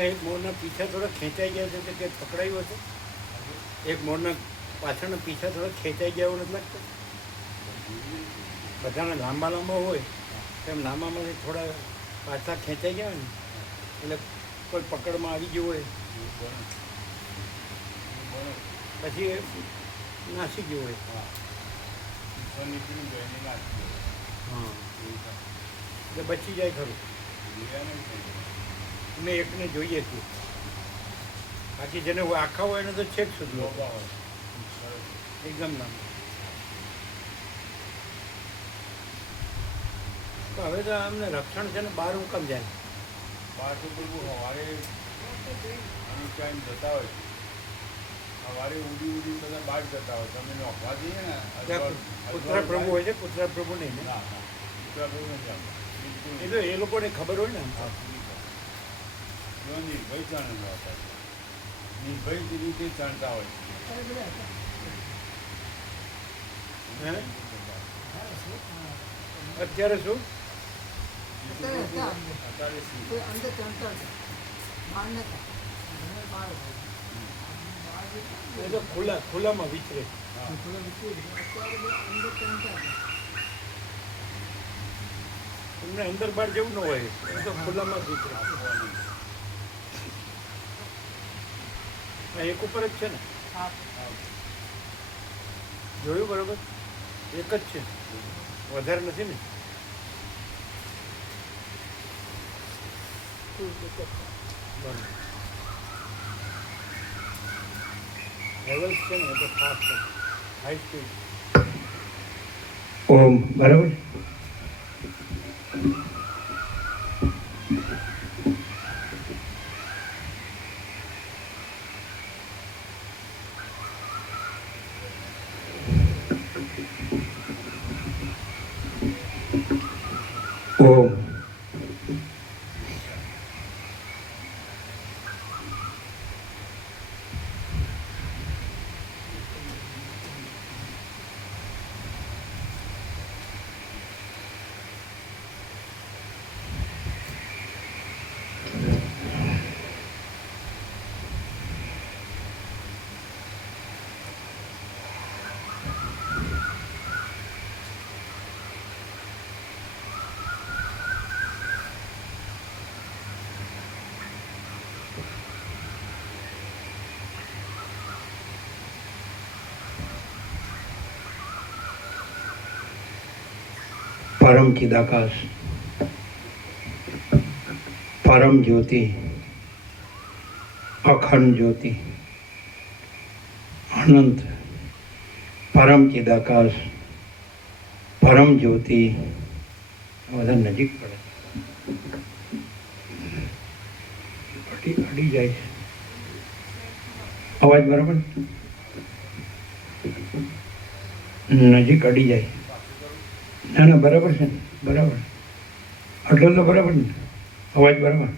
એક મોરના પીછા થોડા ખેંચાઈ ગયા છે તો કે પકડાયું હશે. એક મોરના પાછળના પીછા થોડા ખેંચાઈ ગયા એવું નથી લાગતું? બધાના લાંબા લાંબા હોય તેમ લાંબામાંથી થોડા પાછા ખેંચાઈ ગયા હોય ને એટલે કોઈ પકડમાં આવી ગયું હોય પછી નાસી ગયું હોય. હા, એટલે બચી જાય ખરું. અમે એકને જોઈએ છીએ, બાકી જેને આખા હોય એને તો છેક સુધી એકદમ લાંબા. તો હવે તો અમને રક્ષણ છે ને બહાર હુકમ જાય. બહાર તો બોલવું સવારે ટાઈમ જતા હોય, સવારે ઉડી બધા બહાર જતા હોય. તમે નોખવા જઈએ ને કુતરા પ્રભુ હોય છે, કુતરા પ્રભુ નહીં ને? ના કુતરા પ્રભુ નથી આવતા. એટલે એ લોકોને ખબર હોય ને નિર્ભય ચણ આવતા, નિર્ભય રીતે ચણતા હોય. અત્યારે શું એ તો ખુલ્લામાં વિચરે. એમને અંદર બહાર જેવું ન હોય, એ તો ખુલ્લામાં જ વિચરે. એક ઉપર જ છે ને? જોયું બરોબર? એક જ છે, વધારે નથી ને? લેવલ્સ છે ને તો ખાસ છે, હાઈ સ્પીડ. ઓમ બરાબર. ઓમ परम चिदाकाश, परम ज्योति, अखंड ज्योति, अनंत, परम चिदाकाश, परम ज्योति. બધા નજીક પડે, અડી જાય છે અવાજ બરાબર, નજીક અડી જાય. ના ના બરાબર છે ને, બરાબર આટલો તો બરાબર ને, અવાજ બરાબર.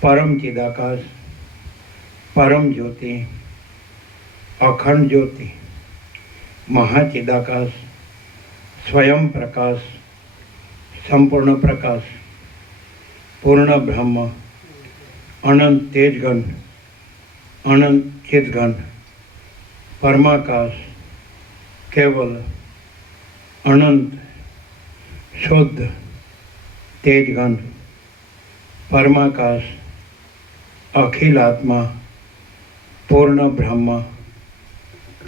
પરમ ચિદાકાશ, પરમ જ્યોતિ, અખંડ જ્યોતિ, મહાચિદાકાશ, સ્વયં પ્રકાશ, સંપૂર્ણ પ્રકાશ, પૂર્ણ બ્રહ્મ, અનંત તેજઘન, અનંત ચિદઘન, પરમાકાશ, કેવલ अनंत शुद्ध तेजघन, परमाकाश, अखिल आत्मा, पूर्ण ब्रह्म,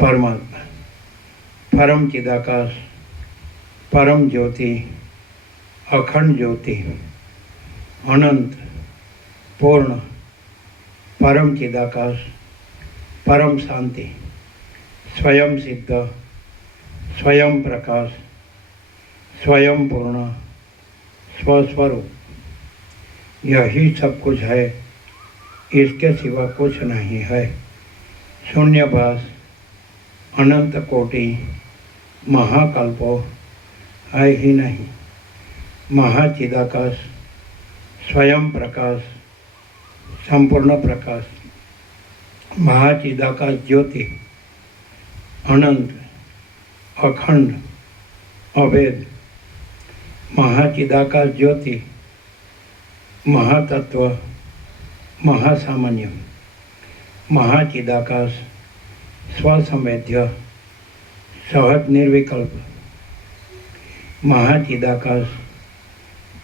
परमात्मा, परम चिदाकाश, परम ज्योति, अखंड ज्योति, अनंत पूर्ण परम चिदाकाश, परम शांति, स्वयं सिद्ध, स्वयं प्रकाश, स्वयं पूर्ण, स्वस्वरूप. यही सब कुछ है, इसके सिवा कुछ नहीं है. शून्यभास, अनंत कोटि, महाकल्पो है ही नहीं. महाचिदाकाश, स्वयं प्रकाश, संपूर्ण प्रकाश, महाचिदाकाश ज्योति, अनंत, अखंड, अभेद, महाचिदाकाश ज्योति, મહાતત્વ, મહાસામાન્ય, મહાચિદાકાશ, સ્વસંવેદ્ય, સહજ નિર્વિકલ્પ, મહાચિદાકાશ,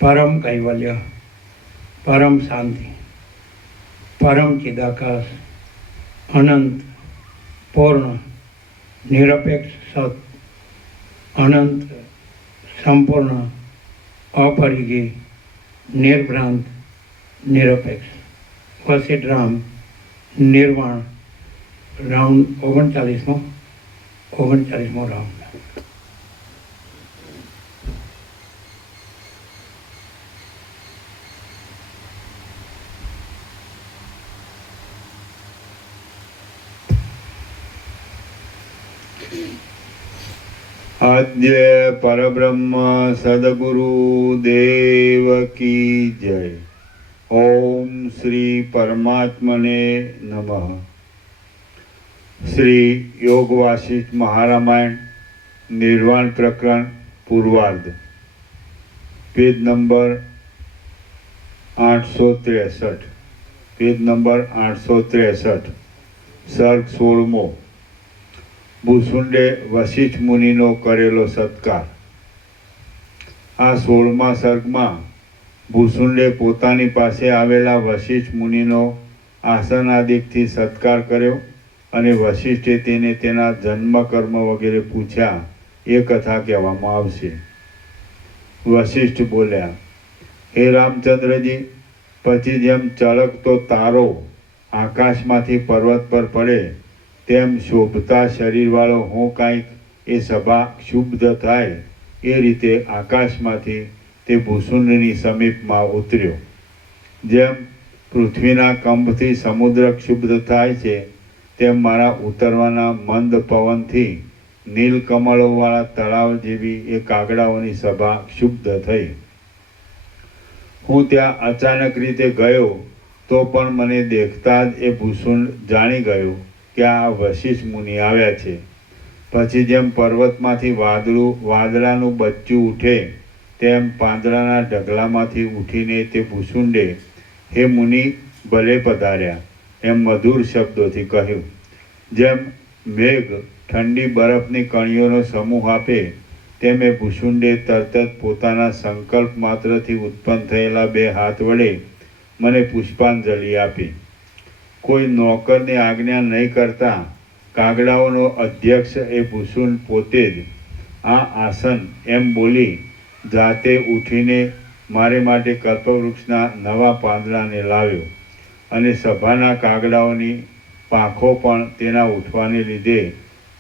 પરમ કૈવલ્ય, પરમ શાંતિ, પરમ ચિદાકાશ, અનંત, પૂર્ણ, નિરપેક્ષ સત, અનંત, સંપૂર્ણ, અપરિજ્ઞ, નિર્ભ્રાંત, નિરપેક્ષ. વસિત રામ નિર્વાણ. Round 39મો round. આદ્ય પરબ્રહ્મ સદગુરુ દેવ કી જય. ઓમ શ્રી પરમાત્મને નમઃ. શ્રી યોગ વાસિષ્ઠ મહારામાયણ નિર્વાણ પ્રકરણ પૂર્વાર્ધ, પેજ નંબર 863. Page number 863. સર્ગ 16મો. ભૂસુંડે વશિષ્ઠ મુનિનો કરેલો સત્કાર. આ 16મા સર્ગમાં ભૂસુંડે પોતાની પાસે આવેલા વશિષ્ઠ મુનિનો આસનાદિકથી સત્કાર કર્યો અને વશિષ્ઠે તેને તેના જન્મ કર્મ વગેરે પૂછ્યા એ કથા કહેવામાં આવશે. વશિષ્ઠ બોલ્યા, હે રામચંદ્રજી, પછી જેમ ચળકતો તારો આકાશમાંથી પર્વત પર પડે તેમ શોભતા શરીરવાળો હું કાંઈક એ સભા ક્ષુબ્ધ થાય એ રીતે આકાશમાંથી તે ભૂસુંડની સમીપમાં ઉતર્યો. જેમ પૃથ્વીના કંપથી સમુદ્ર ક્ષુબ્ધ થાય છે તેમ મારા ઉતરવાના મંદ પવનથી નીલકમળોવાળા તળાવ જેવી એ કાગડાઓની સભા ક્ષુબ્ધ થઈ. હું ત્યાં અચાનક રીતે ગયો તો પણ મને દેખતા જ એ ભૂસુંડ જાણી ગયો કે આ વશિષ્ઠ મુનિ આવ્યા છે. પછી જેમ પર્વતમાંથી વાદળાનું બચ્ચું ઉઠે તેમ પાંદડાના ઢગલામાંથી ઉઠીને તે ભૂસુંડે હે મુનિ ભલે પધાર્યા એમ મધુર શબ્દોથી કહ્યું. જેમ મેઘ ઠંડી બરફની કણીઓનો સમૂહ આપે તેમ એ ભૂસુંડે તરત જ પોતાના સંકલ્પ માત્રથી ઉત્પન્ન થયેલા 2 હાથ વડે મને પુષ્પાંજલિ આપી. કોઈ નોકરની આજ્ઞા નહીં કરતા કાગડાઓનો અધ્યક્ષ એ ભૂસુંડ પોતે જ આ આસન એમ બોલી જાતે ઉઠીને મારે માટે કલ્પવૃક્ષના નવા પાંદડાને લાવ્યો અને સભાના કાગડાઓની પાંખો પણ તેના ઉઠવાને લીધે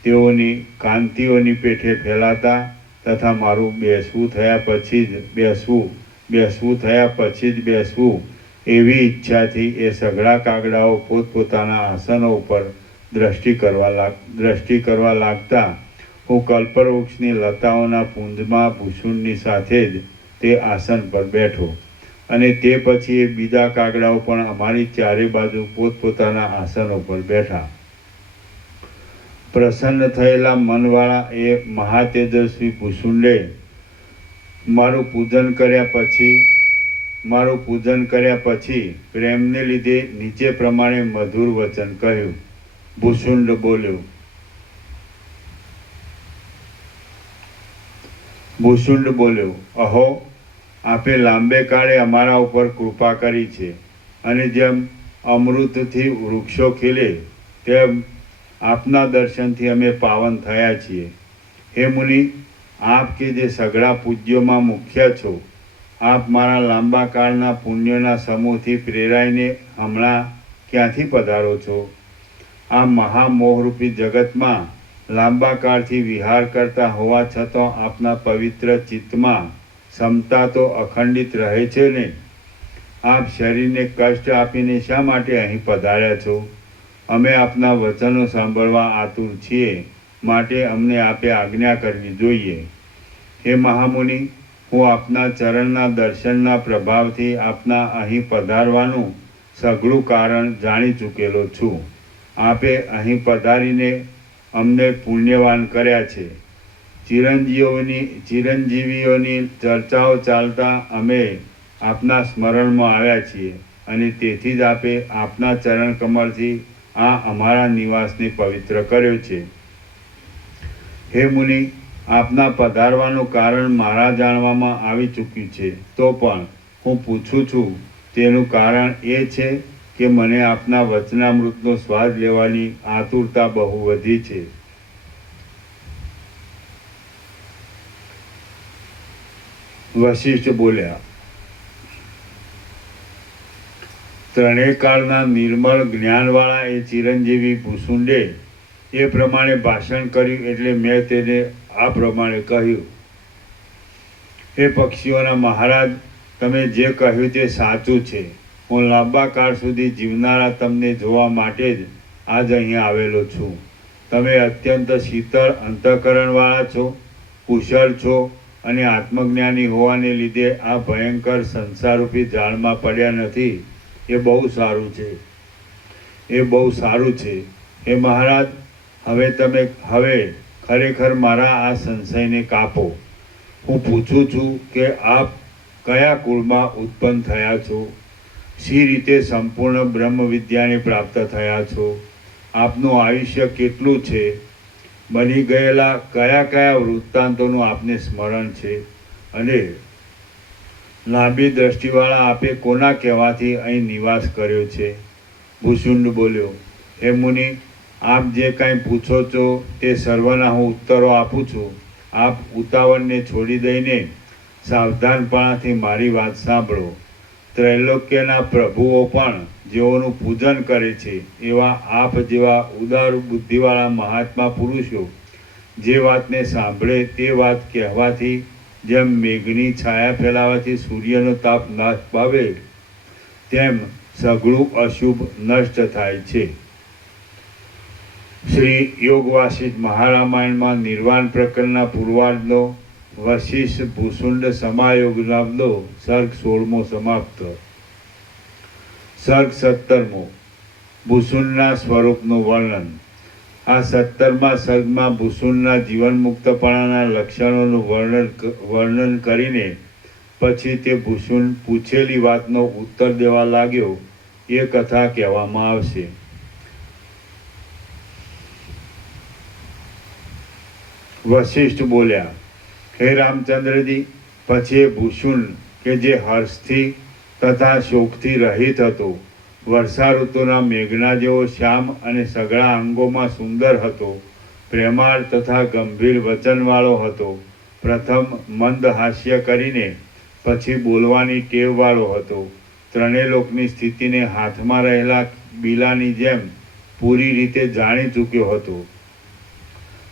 તેઓની કાંતિઓની પેઠે ફેલાતા તથા મારું બેસવું થયા પછી જ બેસવું એવી ઈચ્છાથી એ સઘળા કાગડાઓ પોતપોતાના આસનો ઉપર દ્રષ્ટિ કરવા લાગતા હું કલ્પવૃક્ષની લતાઓના પુંજમાં ભૂસુંડની સાથે જ તે આસન પર બેઠો અને તે પછી એ બીજા કાગડાઓ પણ અમારી ચારે બાજુ પોતપોતાના આસનો પર બેઠા. પ્રસન્ન થયેલા મનવાળા એ મહાતેજસ્વી ભૂસુંડે મારું પૂજન કર્યા પછી પ્રેમને લીધે નીચે પ્રમાણે મધુર વચન કહ્યું. ભૂસુંડ બોલ્યો, અહો, આપે લાંબે કાળે અમારા ઉપર કૃપા કરી છે અને જેમ અમૃતથી વૃક્ષો ખીલે તેમ આપના દર્શનથી અમે પાવન થયા છીએ. હે મુનિ, આપ કે જે સઘળા પૂજ્યોમાં મુખ્ય છો, આપ મારા લાંબા કાળના પુણ્યોના સમૂહથી પ્રેરાઈને હમણાં ક્યાંથી પધારો છો? આ મહામોહરૂપી જગતમાં લાંબા કાળથી વિહાર કરતા હોવા છતાં આપના પવિત્ર ચિત્તમાં સમતા તો અખંડિત રહે છે ને? આપ શરીરને કષ્ટ આપીને શા માટે અહીં પધાર્યા છો? અમે આપના વચનો સાંભળવા આતુર છીએ, માટે અમને આપે આજ્ઞા કરવી જોઈએ. હે મહામુનિ, હું આપના ચરણના દર્શનના પ્રભાવથી આપના અહીં પધારવાનું સઘળું કારણ જાણી ચૂકેલો છું. આપે અહીં પધારીને અમને પુણ્યવાન કર્યા છે. ચિરંજીવીઓની ચર્ચાઓ ચાલતા અમે આપના સ્મરણમાં આવ્યા છીએ અને તેથી જ આપે આપના ચરણ કમળથી આ અમારા નિવાસને પવિત્ર કર્યો છે. હે મુનિ, આપના પધારવાનું કારણ મારા જાણવામાં આવી ચૂક્યું છે, તો પણ હું પૂછું છું. તેનું કારણ એ છે કે મને આપના વચનામૃતનો સ્વાદ લેવાની આતુરતા બહુ વધી છે. વશિષ્ઠ બોલ્યા, ત્રણેય કાળના નિર્મળ જ્ઞાનવાળા એ ચિરંજીવી ભૂસુંડે એ પ્રમાણે ભાષણ કર્યું, એટલે મેં તેને આ પ્રમાણે કહ્યું. હે પક્ષીઓના મહારાજ, તમે જે કહ્યું તે સાચું છે. હું લાંબા કાળ સુધી જીવનારા તમને જોવા માટે જ આજ અહીં આવેલો છું. તમે અત્યંત શીતળ અંતઃકરણવાળા છો, કુશળ છો અને આત્મજ્ઞાની હોવાને લીધે આ ભયંકર સંસારરૂપી જાળમાં પડ્યા નથી. એ બહુ સારું છે, એ બહુ સારું છે. હે મહારાજ, હવે ખરેખર મારા આ સંશયને કાપો. હું પૂછું છું કે આપ કયા કુળમાં ઉત્પન્ન થયા છો? શી રીતે સંપૂર્ણ બ્રહ્મ વિદ્યાને પ્રાપ્ત થયા છો? આપનું આયુષ્ય કેટલું છે? બની ગયેલા કયા કયા વૃત્તાંતોનું આપને સ્મરણ છે? અને લાંબી દ્રષ્ટિવાળા આપે કોના કહેવાથી અહીં નિવાસ કર્યો છે? ભૂસુંડ બોલ્યો, હે મુનિ, આપ જે કાંઈ પૂછો છો તે સર્વના હું ઉત્તરો આપું છું. આપ ઉતાવળને છોડી દઈને સાવધાનપણાથી મારી વાત સાંભળો. ત્રૈલોક્યના પ્રભુઓ પણ જેઓનું પૂજન કરે છે એવા આપ જેવા ઉદાર બુદ્ધિવાળા મહાત્મા પુરુષો જે વાતને સાંભળે તે વાત કહેવાથી જેમ મેઘની છાયા ફેલાવાથી સૂર્યનો તાપ નાશ પામે, તેમ સઘળું અશુભ નષ્ટ થાય છે. શ્રી યોગ વાસિષ્ઠ મહારામાયણમાં નિર્વાણ પ્રકરણના પૂર્વાર્ધનો વશિષ્ઠ ભૂસુંડ સમાયોગ નામનો સર્ગ 16મો સમાપ્ત. સર્ગ 17મો ભૂસુંડના સ્વરૂપનું વર્ણન. આ 17મા સર્ગમાં ભૂસુંડના જીવનમુક્તપણાના લક્ષણોનું વર્ણન કરીને પછી તે ભૂસુંડ પૂછેલી વાતનો ઉત્તર દેવા લાગ્યો એ કથા કહેવામાં આવશે. વશિષ્ઠ બોલ્યા, હે રામચંદ્રજી, પછી ભૂસુંડ કે જે હર્ષથી તથા શોકથી રહિત હતો, વર્ષા ઋતુના મેઘના જેવો શ્યામ અને સઘળા અંગોમાં સુંદર હતો, પ્રેમાળ તથા ગંભીર વચનવાળો હતો, પ્રથમ મંદ હાસ્ય કરીને પછી બોલવાની ટેવવાળો હતો, ત્રણેય લોકની સ્થિતિને હાથમાં રહેલા બીલાની જેમ પૂરી રીતે જાણી ચૂક્યો હતો,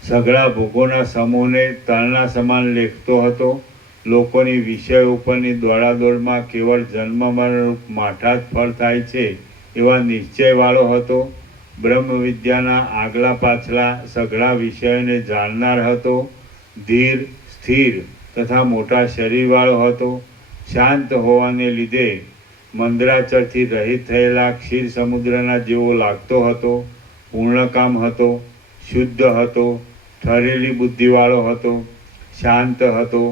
સઘળા ભોગોના સમૂહને તલના સમાન લેખતો હતો, લોકોની વિષય ઉપરની દોડાદોડમાં કેવળ જન્મ મરણરૂપ માઠા જ ફળ થાય છે એવા નિશ્ચયવાળો હતો, બ્રહ્મ વિદ્યાના આગલા પાછલા સઘળા વિષયોને જાણનાર હતો, ધીર સ્થિર તથા મોટા શરીરવાળો હતો, શાંત હોવાને લીધે મંદરાચરથી રહિત થયેલા ક્ષીર સમુદ્રના જેવો લાગતો હતો, પૂર્ણકામ હતો, શુદ્ધ હતો, ઠરેલી બુદ્ધિવાળો હતો, શાંત હતો,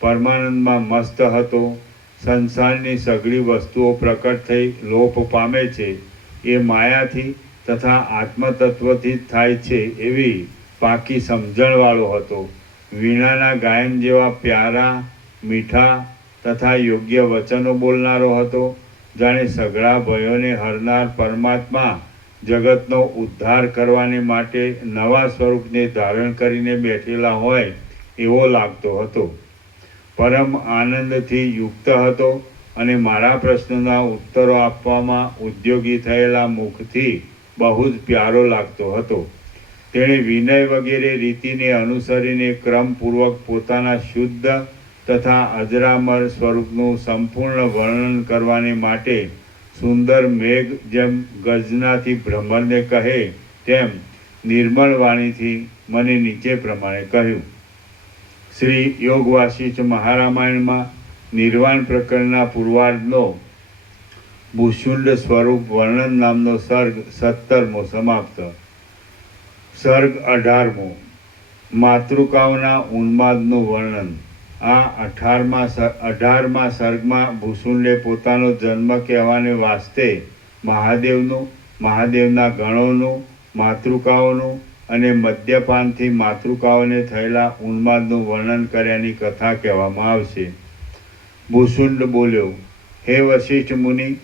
પરમાનંદમાં મસ્ત હતો, સંસારની સઘળી વસ્તુઓ પ્રકટ થઈ લોપ પામે છે એ માયાથી તથા આત્મતત્વથી જ થાય છે એવી પાકી સમજણવાળો હતો, વીણાના ગાયન જેવા પ્યારા મીઠા તથા યોગ્ય વચનો બોલનારો હતો, જાણે સઘળા ભયોને હરનાર પરમાત્મા જગતનો ઉદ્ધાર કરવાને માટે નવા સ્વરૂપને ધારણ કરીને બેઠેલા હોય એવો લાગતો હતો, પરમ આનંદથી યુક્ત હતો અને મારા પ્રશ્નોના ઉત્તરો આપવામાં ઉદ્યોગી થયેલા મુખથી બહુ જ પ્યારો લાગતો હતો. તેણે વિનય વગેરે રીતિને અનુસરીને ક્રમપૂર્વક પોતાના શુદ્ધ તથા અજરામર સ્વરૂપનું સંપૂર્ણ વર્ણન કરવાને માટે સુંદર મેઘ જેમ ગર્જનાથી ભ્રમરને કહે તેમ નિર્મળ વાણીથી મને નીચે પ્રમાણે કહ્યું. શ્રી યોગ વાસિષ્ઠ મહારામાયણમાં નિર્વાણ પ્રકરણના પૂર્વાર્ધનો ભૂસુંડ સ્વરૂપ વર્ણન નામનો સર્ગ 17મો સમાપ્ત. સર્ગ 18મો માતૃકાઓના ઉન્માદનું વર્ણન. આ 18મા સર્ગમાં ભૂસુંડે પોતાનો જન્મ કહેવાને વાસ્તે મહાદેવનું, મહાદેવના ગણોનું, માતૃકાઓનું અને મદ્યપાનથી માતૃકાઓને થયેલા ઉન્માદનું વર્ણન કર્યાની કથા કહેવામાં આવશે. ભૂસુંડ બોલ્યો, હે વશિષ્ઠ મુનિ,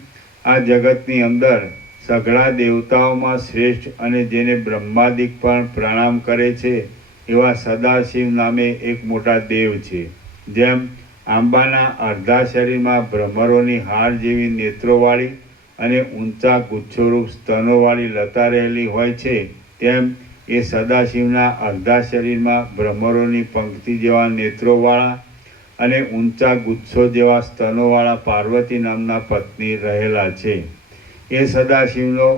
આ જગતની અંદર સઘળા દેવતાઓમાં શ્રેષ્ઠ અને જેને બ્રહ્માદિક પણ પ્રણામ કરે છે એવા સદાશિવ નામે એક મોટા દેવ છે. જેમ આંબાના અડધા શરીરમાં ભ્રમરોની હાર જેવી નેત્રોવાળી અને ઊંચા ગુચ્છોરૂપ સ્તનોવાળી લતા રહેલી હોય છે, તેમ એ સદાશિવના અડધા શરીરમાં ભ્રમરોની પંક્તિ જેવા નેત્રોવાળા અને ઊંચા ગુચ્છો જેવા સ્તનોવાળા પાર્વતી નામના પત્ની રહેલા છે. એ સદાશિવનો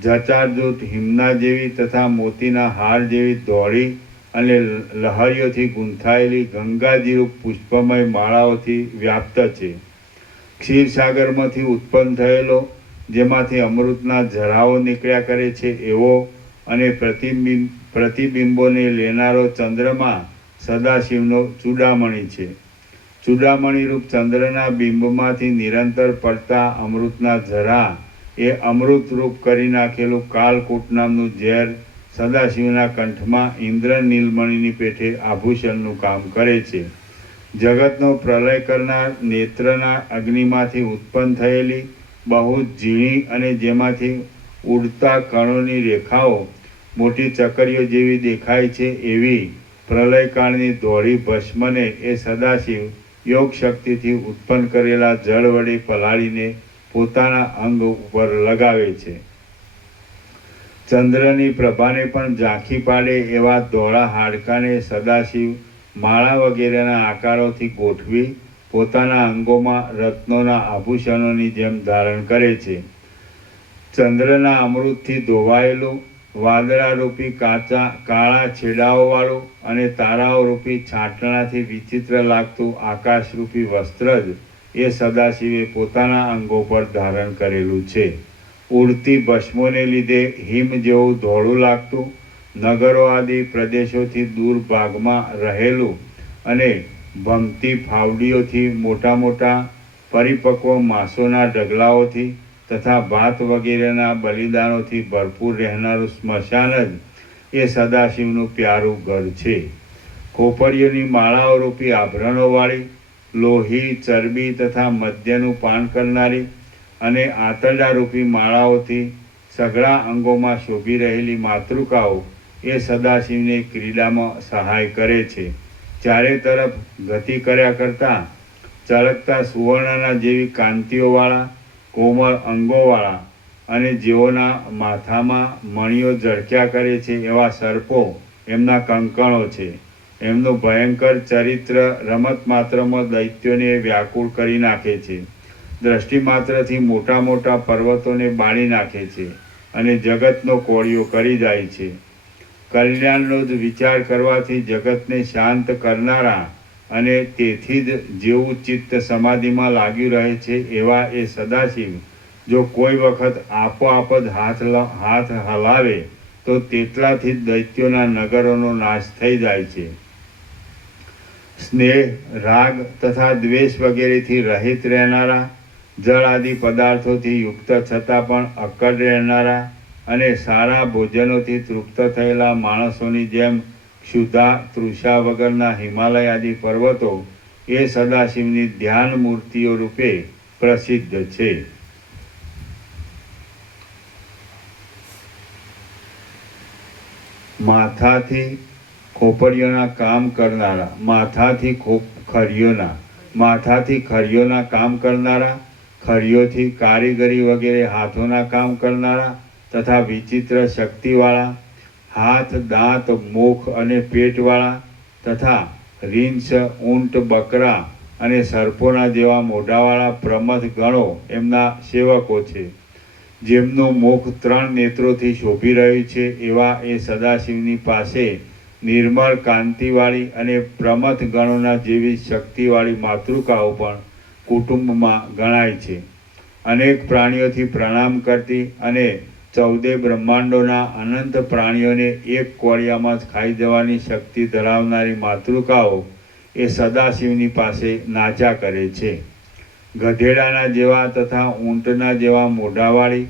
જચારજૂથ હિમના જેવી તથા મોતીના હાર જેવી ધોળી અને લહરીઓથી ગૂંથાયેલી ગંગાજીરૂપ પુષ્પમય માળાઓથી વ્યાપ્ત છે. ક્ષીરસાગરમાંથી ઉત્પન્ન થયેલો, જેમાંથી અમૃતના ઝરાઓ નીકળ્યા કરે છે એવો અને પ્રતિબિંબોને લેનારો ચંદ્રમા સદાશિવનો ચૂડામણી છે. ચૂડામણીરૂપ ચંદ્રના બિંબમાંથી નિરંતર પડતા અમૃતના ઝરા એ અમૃતરૂપ કરી નાખેલું કાલકૂટ નામનું ઝેર સદાશિવના કંઠમાં ઇન્દ્ર નીલમણીની પેઠે આભૂષણનું કામ કરે છે. જગતનો પ્રલય કરનાર નેત્રના અગ્નિમાંથી ઉત્પન્ન થયેલી બહુ ઝીણી અને જેમાંથી ઉડતા કણોની રેખાઓ મોટી ચકરીઓ જેવી દેખાય છે એવી પ્રલયકાળની ધોળી ભસ્મને એ સદાશિવ યોગ શક્તિથી ઉત્પન્ન કરેલા જળ વડે પલાળીને પોતાના અંગ ઉપર લગાવે છે. ચંદ્રની પ્રભાને પણ ઝાંખી પાડે એવા ધોળા હાડકાને સદાશિવ માળા વગેરેના આકારોથી ગોઠવી પોતાના અંગોમાં રત્નોના આભૂષણોની જેમ ધારણ કરે છે. ચંદ્રના અમૃતથી ધોવાયેલું વાદળારૂપી કાળા છેડાઓવાળું અને તારાઓરૂપી છાંટણાથી વિચિત્ર લાગતું આકાશરૂપી વસ્ત્ર જ એ સદાશિવે પોતાના અંગો પર ધારણ કરેલું છે. ઉડતી ભસ્મોને લીધે હિમ જેવું ધોળું લાગતું, નગરો આદિ પ્રદેશોથી દૂર ભાગમાં રહેલું અને ભમતી ફાવડીઓથી મોટા મોટા પરિપક્વ માંસોના ઢગલાઓથી તથા ભાત વગેરેના બલિદાનોથી ભરપૂર રહેનારું સ્મશાન જ એ સદાશિવનું પ્યારું ઘર છે. ખોપરીઓની માળાઓરૂપી આભરણોવાળી, લોહી, ચરબી તથા મદ્યનું પાન કરનારી અને આંતરડારૂપી માળાઓથી સઘળા અંગોમાં શોભી રહેલી માતૃકાઓ એ સદાશિવને ક્રીડામાં સહાય કરે છે. ચારે તરફ ગતિ કર્યા કરતાં ચળકતા સુવર્ણના જેવી કાંતિઓવાળા કોમળ અંગોવાળા અને જેઓના માથામાં મણીઓ ઝળક્યા કરે છે એવા સર્પો એમના કંકણો છે. એમનું ભયંકર ચરિત્ર રમત માત્રમાં દૈત્યોને વ્યાકુળ કરી નાખે છે. દ્રષ્ટિ માત્રથી મોટા મોટા પર્વતોને બાળી નાખે છે અને જગતનો કોળિયો કરી જાય છે. કલ્યાણનો જ વિચાર કરવાથી જગતને શાંત કરનારા અને તેથી જ જેવું ચિત્ત સમાધિમાં લાગ્યું રહે છે એવા એ સદાશિવ જો કોઈ વખત આપોઆપ જ હાથ હલાવે તો તેટલાથી જ દૈત્યોના નગરોનો નાશ થઈ જાય છે. સ્નેહ, રાગ તથા દ્વેષ વગેરેથી રહિત રહેનારા, જળ આદિ પદાર્થોથી યુક્ત છતાં પણ અક્કડ રહેનારા અને સારા ભોજનોથી તૃપ્ત થયેલા માણસોની જેમ ક્ષુધા તૃષા વગરના હિમાલય આદિ પર્વતો એ સદાશિવની ધ્યાન મૂર્તિઓ રૂપે પ્રસિદ્ધ છે. માથાથી ખોપરીઓના કામ કરનારા, માથાથી ખરીઓના કામ કરનારા, ખરીઓથી કારીગરી વગેરે હાથોના કામ કરનારા તથા વિચિત્ર શક્તિવાળા, હાથ, દાંત, મુખ અને પેટવાળા તથા રીંછ, ઊંટ, બકરા અને સર્પોના જેવા મોઢાવાળા પ્રમથ ગણો એમના સેવકો છે. જેમનું મુખ 3 નેત્રોથી શોભી રહ્યું છે એવા એ સદાશિવની પાસે નિર્મળ કાંતિવાળી અને પ્રમથ ગણોના જેવી શક્તિવાળી માતૃકાઓ પણ કુટુંબમાં ગણાય છે. અનેક પ્રાણીઓથી પ્રણામ કરતી અને 14 બ્રહ્માંડોના અનંત પ્રાણીઓને એક કોળિયામાં જ ખાઈ જવાની શક્તિ ધરાવનારી માતૃકાઓ એ સદાશિવની પાસે નાચા કરે છે. ગધેડાના જેવા તથા ઊંટના જેવા મોઢાવાળી,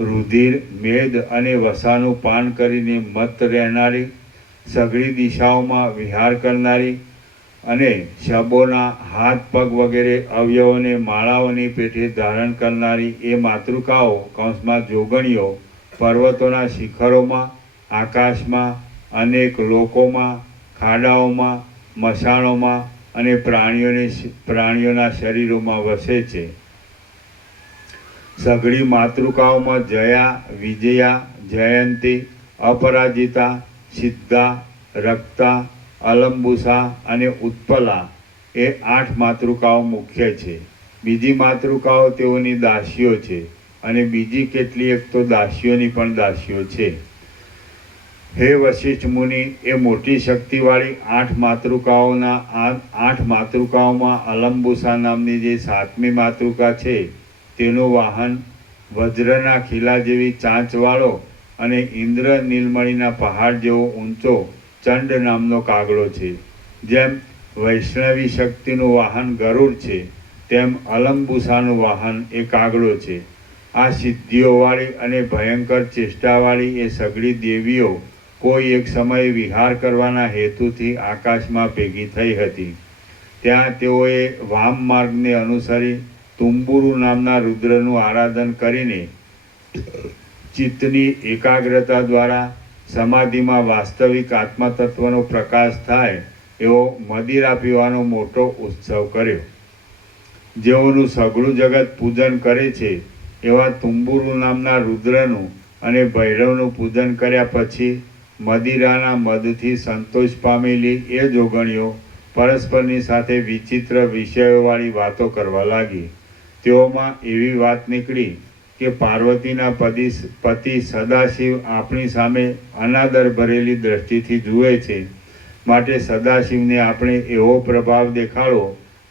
રુધિર, મેદ અને વસાનું પાન કરીને મત્ત રહેનારી, સઘળી દિશાઓમાં વિહાર કરનારી અને શબોના હાથ પગ વગેરે અવયવોને માળાઓની પેઠે ધારણ કરનારી એ માતૃકાઓ કૌંસમાં જોગણીઓ પર્વતોના શિખરોમાં, આકાશમાં, અનેક લોકોમાં, ખાડાઓમાં, મશાણોમાં અને પ્રાણીઓના શરીરોમાં વસે છે. સઘળી માતૃકાઓમાં જયા, વિજયા, જયંતી, અપરાજિતા, સિદ્ધા, રક્તા, અલંબુસા અને ઉત્પલા એ 8 માતૃકાઓ મુખ્ય છે. બીજી માતૃકાઓ તેઓની દાસીઓ છે અને બીજી કેટલીક તો દાસીઓની પણ દાસીઓ છે. હે વશિષ્ઠ મુનિ, એ મોટી શક્તિવાળી 8 માતૃકાઓના 8 માતૃકાઓમાં અલંબુસા નામની જે 7મી માતૃકા છે તેનું વાહન વજ્રના ખીલા જેવી ચાંચવાળો અને ઇન્દ્ર નીલમણીના પહાડ જેવો ઊંચો ચંડ નામનો કાગડો છે. જેમ વૈષ્ણવી શક્તિનું વાહન ગરુડ છે તેમ અલંબુસાનું વાહન એ કાગડો છે. આ સિદ્ધિઓવાળી અને ભયંકર ચેષ્ટાવાળી એ સઘળી દેવીઓ કોઈ એક સમયે વિહાર કરવાના હેતુથી આકાશમાં ભેગી થઈ હતી. ત્યાં તેઓએ વામ માર્ગને અનુસરી તુંબુરુ નામના રુદ્રનું આરાધન કરીને ચિત્તની એકાગ્રતા દ્વારા સમાધિમાં વાસ્તવિક આત્મતત્વનો પ્રકાશ થાય એવો મદિરા પીવાનો મોટો ઉત્સવ કર્યો. જેઓનું સઘળું જગત પૂજન કરે છે એવા તુંબુરુ નામના રુદ્રનું અને ભૈરવનું પૂજન કર્યા પછી મદિરાના મદથી સંતોષ પામેલી એ જોગણીઓ પરસ્પરની સાથે વિચિત્ર વિષયોવાળી વાતો કરવા લાગી. તેઓમાં એવી વાત નીકળી કે પાર્વતીના પતિ સદાશિવ આપણી સામે અનાદર ભરેલી દ્રષ્ટિથી જુએ છે, માટે સદાશિવને આપણે એવો પ્રભાવ દેખાડો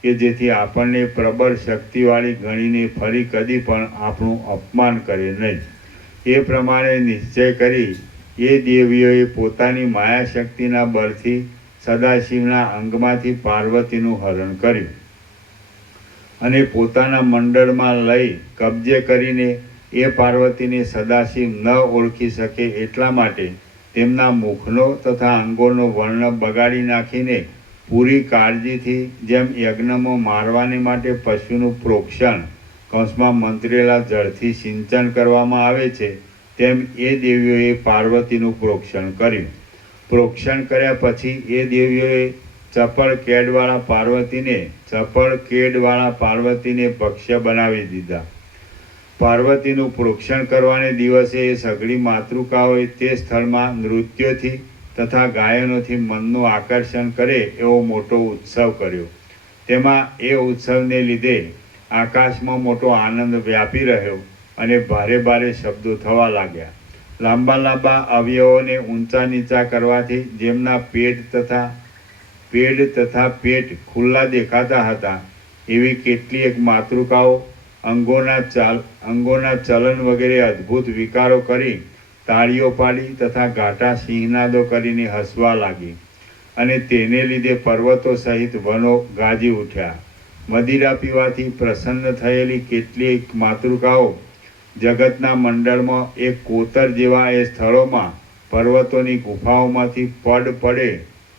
કે જેથી આપણને પ્રબળ શક્તિવાળી ગણીને ફરી કદી પણ આપણું અપમાન કરે નહીં. એ પ્રમાણે નિશ્ચય કરી એ દેવીઓએ પોતાની માયાશક્તિના બળથી સદાશિવના અંગમાંથી પાર્વતીનું હરણ કર્યું અને પોતાના મંડળમાં લઈ કબજે કરીને એ પાર્વતીને સદાશિવ ન ઓળખી શકે એટલા માટે તેમના મુખનો તથા અંગોનો વર્ણ બગાડી નાખીને પૂરી કાળજીથી જેમ યજ્ઞમાં મારવાને માટે પશુનું પ્રોક્ષણ કૌંસમાં મંત્રેલા જળથી સિંચન કરવામાં આવે છે તેમ એ દેવીઓએ પાર્વતીનું પ્રોક્ષણ કર્યું. પ્રોક્ષણ કર્યા પછી એ દેવીઓએ ચપળ કેડવાળા પાર્વતીને ભક્ષ્ય બનાવી દીધા. પાર્વતીનું પ્રોક્ષણ કરવાને દિવસે એ સઘળી માતૃકાઓએ તે સ્થળમાં નૃત્યોથી તથા ગાયનોથી મનનું આકર્ષણ કરે એવો મોટો ઉત્સવ કર્યો. તેમાં એ ઉત્સવને લીધે આકાશમાં મોટો આનંદ વ્યાપી રહ્યો અને ભારે ભારે શબ્દો થવા લાગ્યા. લાંબા લાંબા અવયવોને ઊંચા નીચા કરવાથી જેમના પેડ તથા પેટ ખુલ્લા દેખાતા હતા એવી કેટલીક માતૃકાઓ અંગોના ચલન વગેરે અદ્ભુત વિકારો કરી તાળીઓ પાડી તથા ઘાટા સિંહનાદો કરીને હસવા લાગી અને તેને લીધે પર્વતો સહિત વનો ગાજી ઉઠ્યા. મદિરા પીવાથી પ્રસન્ન થયેલી કેટલીક માતૃકાઓ જગતના મંડળમાં એક કોતર જેવા એ સ્થળોમાં પર્વતોની ગુફાઓમાંથી પડે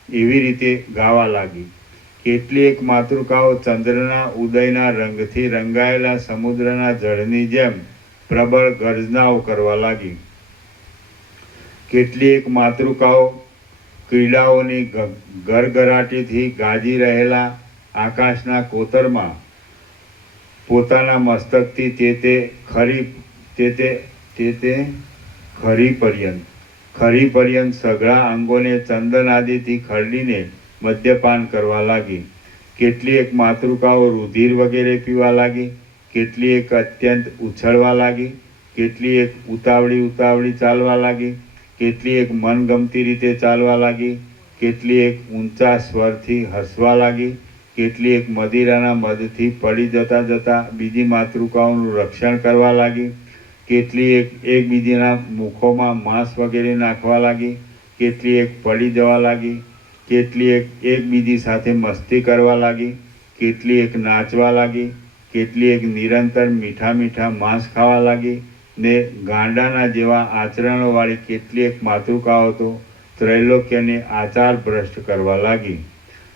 એવી રીતે ગાવા લાગી. કેટલીક માતૃકાઓ ચંદ્રના ઉદયના રંગથી રંગાયેલા સમુદ્રના જળની જેમ પ્રબળ ગર્જનાઓ કરવા લાગી. કેટલીક માતૃકાઓ ક્રીડાઓની ગરગરાટીથી ગાજી રહેલા આકાશના કોતરમાં પોતાના મસ્તકથી ખરી પર્યંત સઘળા અંગોને ચંદન આદિથી ખરડીને મદ્યપાન કરવા લાગી. કેટલીક માતૃકાઓ રુધિર વગેરે પીવા લાગી. કેટલીક અત્યંત ઉછળવા લાગી. કેટલીક ઉતાવળી ચાલવા લાગી. કેટલીક મનગમતી રીતે ચાલવા લાગી. કેટલીક ઊંચા સ્વરથી હસવા લાગી. કેટલીક મદિરાના મદથી પડી જતા બીજી માતૃકાઓનું રક્ષણ કરવા લાગી. કેટલીક એકબીજાના મુખોમાં માંસ વગેરે નાખવા લાગી. કેટલીક પડી જવા લાગી. કેટલીક એકબીજી સાથે મસ્તી કરવા લાગી, કેટલીક નાચવા લાગી, કેટલીક નિરંતર મીઠા મીઠા માંસ ખાવા લાગી ને ગાંડાના જેવા આચરણોવાળી કેટલીક માતૃકાઓ તો ત્રૈલોક્યને આચાર ભ્રષ્ટ કરવા લાગી.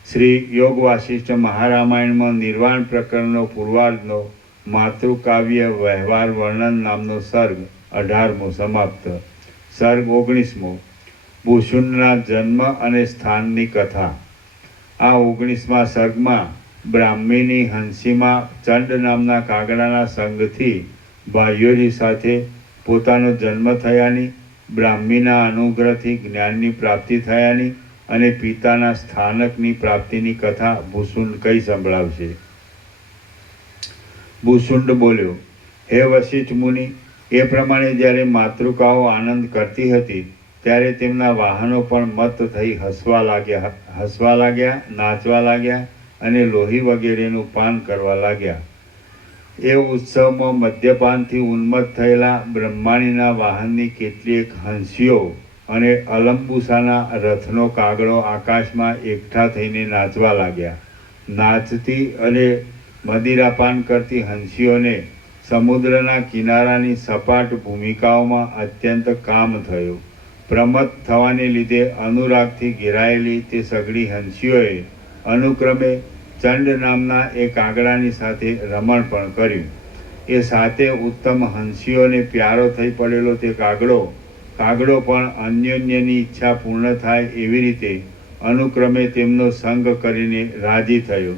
શ્રી યોગ વાસિષ્ઠ મહારામાયણમાં નિર્વાણ પ્રકરણનો પૂર્વાર્ધનો માતૃકાવ્ય વ્યવહાર વર્ણન નામનો સર્ગ 18મો સમાપ્ત. સર્ગ 19મો ભૂષુંડના જન્મ અને સ્થાનની કથા. આ 19મા સર્ગમાં બ્રાહ્મીની હંસીમાં ચંડ નામના કાગડાના સંગથી ભાઈઓની સાથે પોતાનો જન્મ થયાની, બ્રાહ્મીના અનુગ્રહથી જ્ઞાનની પ્રાપ્તિ થયાની અને પિતાના સ્થાનકની પ્રાપ્તિની કથા ભૂષુંડ કઈ સંભળાવશે. ભૂષુંડ બોલ્યો, હે વશિષ્ઠ મુનિ, એ પ્રમાણે જ્યારે માતૃકાઓ આનંદ કરતી હતી ત્યારે તેમના વાહનો પણ મત્ત થઈ હસવા લાગ્યા, નાચવા લાગ્યા અને લોહી વગેરેનું પાન કરવા લાગ્યા. એ ઉત્સવમાં મદ્યપાનથી ઉન્મત્ત થયેલા બ્રહ્માણીના વાહનની કેટલીક હંસીઓ અને અલંબુસાના રથનો કાગડો આકાશમાં એકઠા થઈને નાચવા લાગ્યા. નાચતી અને મદિરાપાન કરતી હંસીઓને સમુદ્રના કિનારાની સપાટ ભૂમિકાઓમાં અત્યંત કામ થયું. પ્રમત્ત થવાને લીધે અનુરાગથી ઘેરાયેલી તે સઘળી હંસીઓએ અનુક્રમે ચંડ નામના એ કાગડાની સાથે રમણ પણ કર્યું. એ સાતે ઉત્તમ હંસીઓને પ્યારો થઈ પડેલો તે કાગડો પણ અન્યોન્યની ઈચ્છા પૂર્ણ થાય એવી રીતે અનુક્રમે તેમનો સંગ કરીને રાજી થયો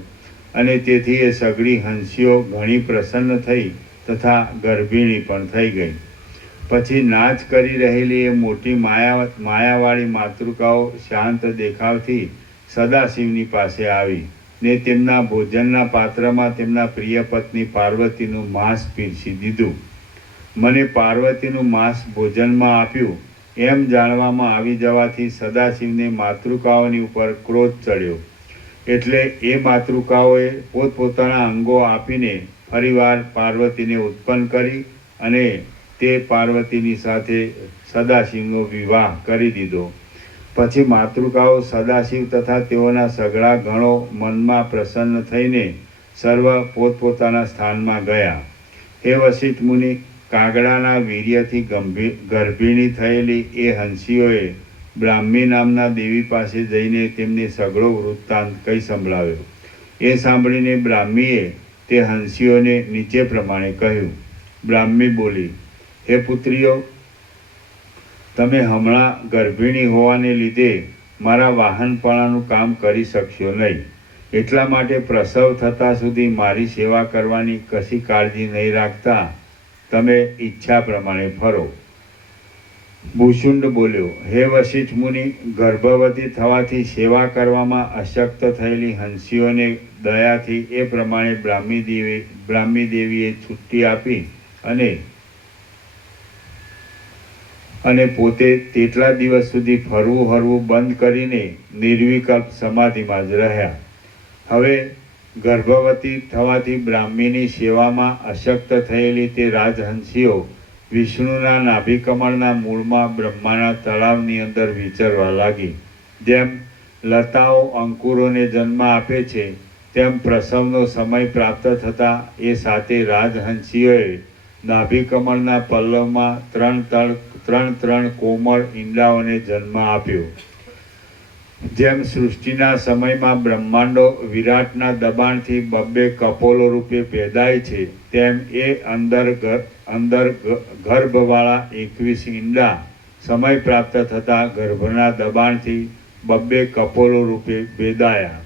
અને તેથી એ સઘળી હંસીઓ ઘણી પ્રસન્ન થઈ તથા ગર્ભિણી પણ થઈ ગઈ. પછી નાચ કરી રહેલી એ મોટી માયાવાળી માતૃકાઓ શાંત દેખાવથી સદાશિવની પાસે આવી ને તેમના ભોજનના પાત્રમાં તેમના પ્રિય પત્ની પાર્વતીનું માંસ પીરસી દીધું. મને પાર્વતીનું માંસ ભોજનમાં આપ્યું એમ જાણવામાં આવી જવાથી સદાશિવને માતૃકાઓની ઉપર ક્રોધ ચડ્યો. એટલે એ માતૃકાઓએ પોતપોતાના અંગો આપીને ફરીવાર પાર્વતીને ઉત્પન્ન કરી અને તે પાર્વતીની સાથે સદાશિવનો વિવાહ કરી દીધો. પછી માતૃકાઓ સદાશિવ તથા તેઓના સઘળા ગણો મનમાં પ્રસન્ન થઈને સર્વ પોતપોતાના સ્થાનમાં ગયા. હે વશિષ્ઠ મુનિ, કાગડાના વીર્યથી ગર્ભિણી થયેલી એ હંસીઓએ બ્રાહ્મી નામના દેવી પાસે જઈને તેમને સઘળો વૃત્તાંત કઈ સંભળાવ્યો. એ સાંભળીને બ્રાહ્મીએ તે હંસીઓને નીચે પ્રમાણે કહ્યું. બ્રાહ્મી બોલી, હે પુત્રીઓ, તમે હમણાં ગર્ભિણી હોવાને લીધે મારા વાહનપણાનું કામ કરી શકશો નહીં. એટલા માટે પ્રસવ થતાં સુધી મારી સેવા કરવાની કશી કાળજી નહીં રાખતા તમે ઈચ્છા પ્રમાણે ફરો. ભૂષુંડ બોલ્યો, હે વશિષ્ઠ મુનિ, ગર્ભવતી થવાથી સેવા કરવામાં અશક્ત થયેલી હંસીઓને દયાથી એ પ્રમાણે બ્રાહ્મી દેવીએ છુટ્ટી આપી અને પોતે તેટલા દિવસ સુધી ફરવું હરવું બંધ કરીને નિર્વિકલ્પ સમાધિમાં જ રહ્યા. હવે ગર્ભવતી થવાથી બ્રાહ્મીની સેવામાં અશક્ત થયેલી તે રાજહંસીઓ વિષ્ણુના નાભિકમળના મૂળમાં બ્રહ્માના તળાવની અંદર વિચરવા લાગી. જેમ લતાઓ અંકુરોને જન્મ આપે છે તેમ પ્રસવનો સમય પ્રાપ્ત થતાં એ સાતે રાજહંસીઓએ નાભિકમળના પલ્લવમાં ત્રણ કોમળ ઈંડાઓને જન્મ આપ્યો. જેમ સૃષ્ટિના સમયમાં બ્રહ્માંડો વિરાટના દબાણથી બબ્બે કપોલો રૂપે ભેદાય છે તેમ એ અંદર ગર્ભવાળા 21 ઈંડા સમય પ્રાપ્ત થતાં ગર્ભના દબાણથી બબ્બે કપોલો રૂપે ભેદાયા.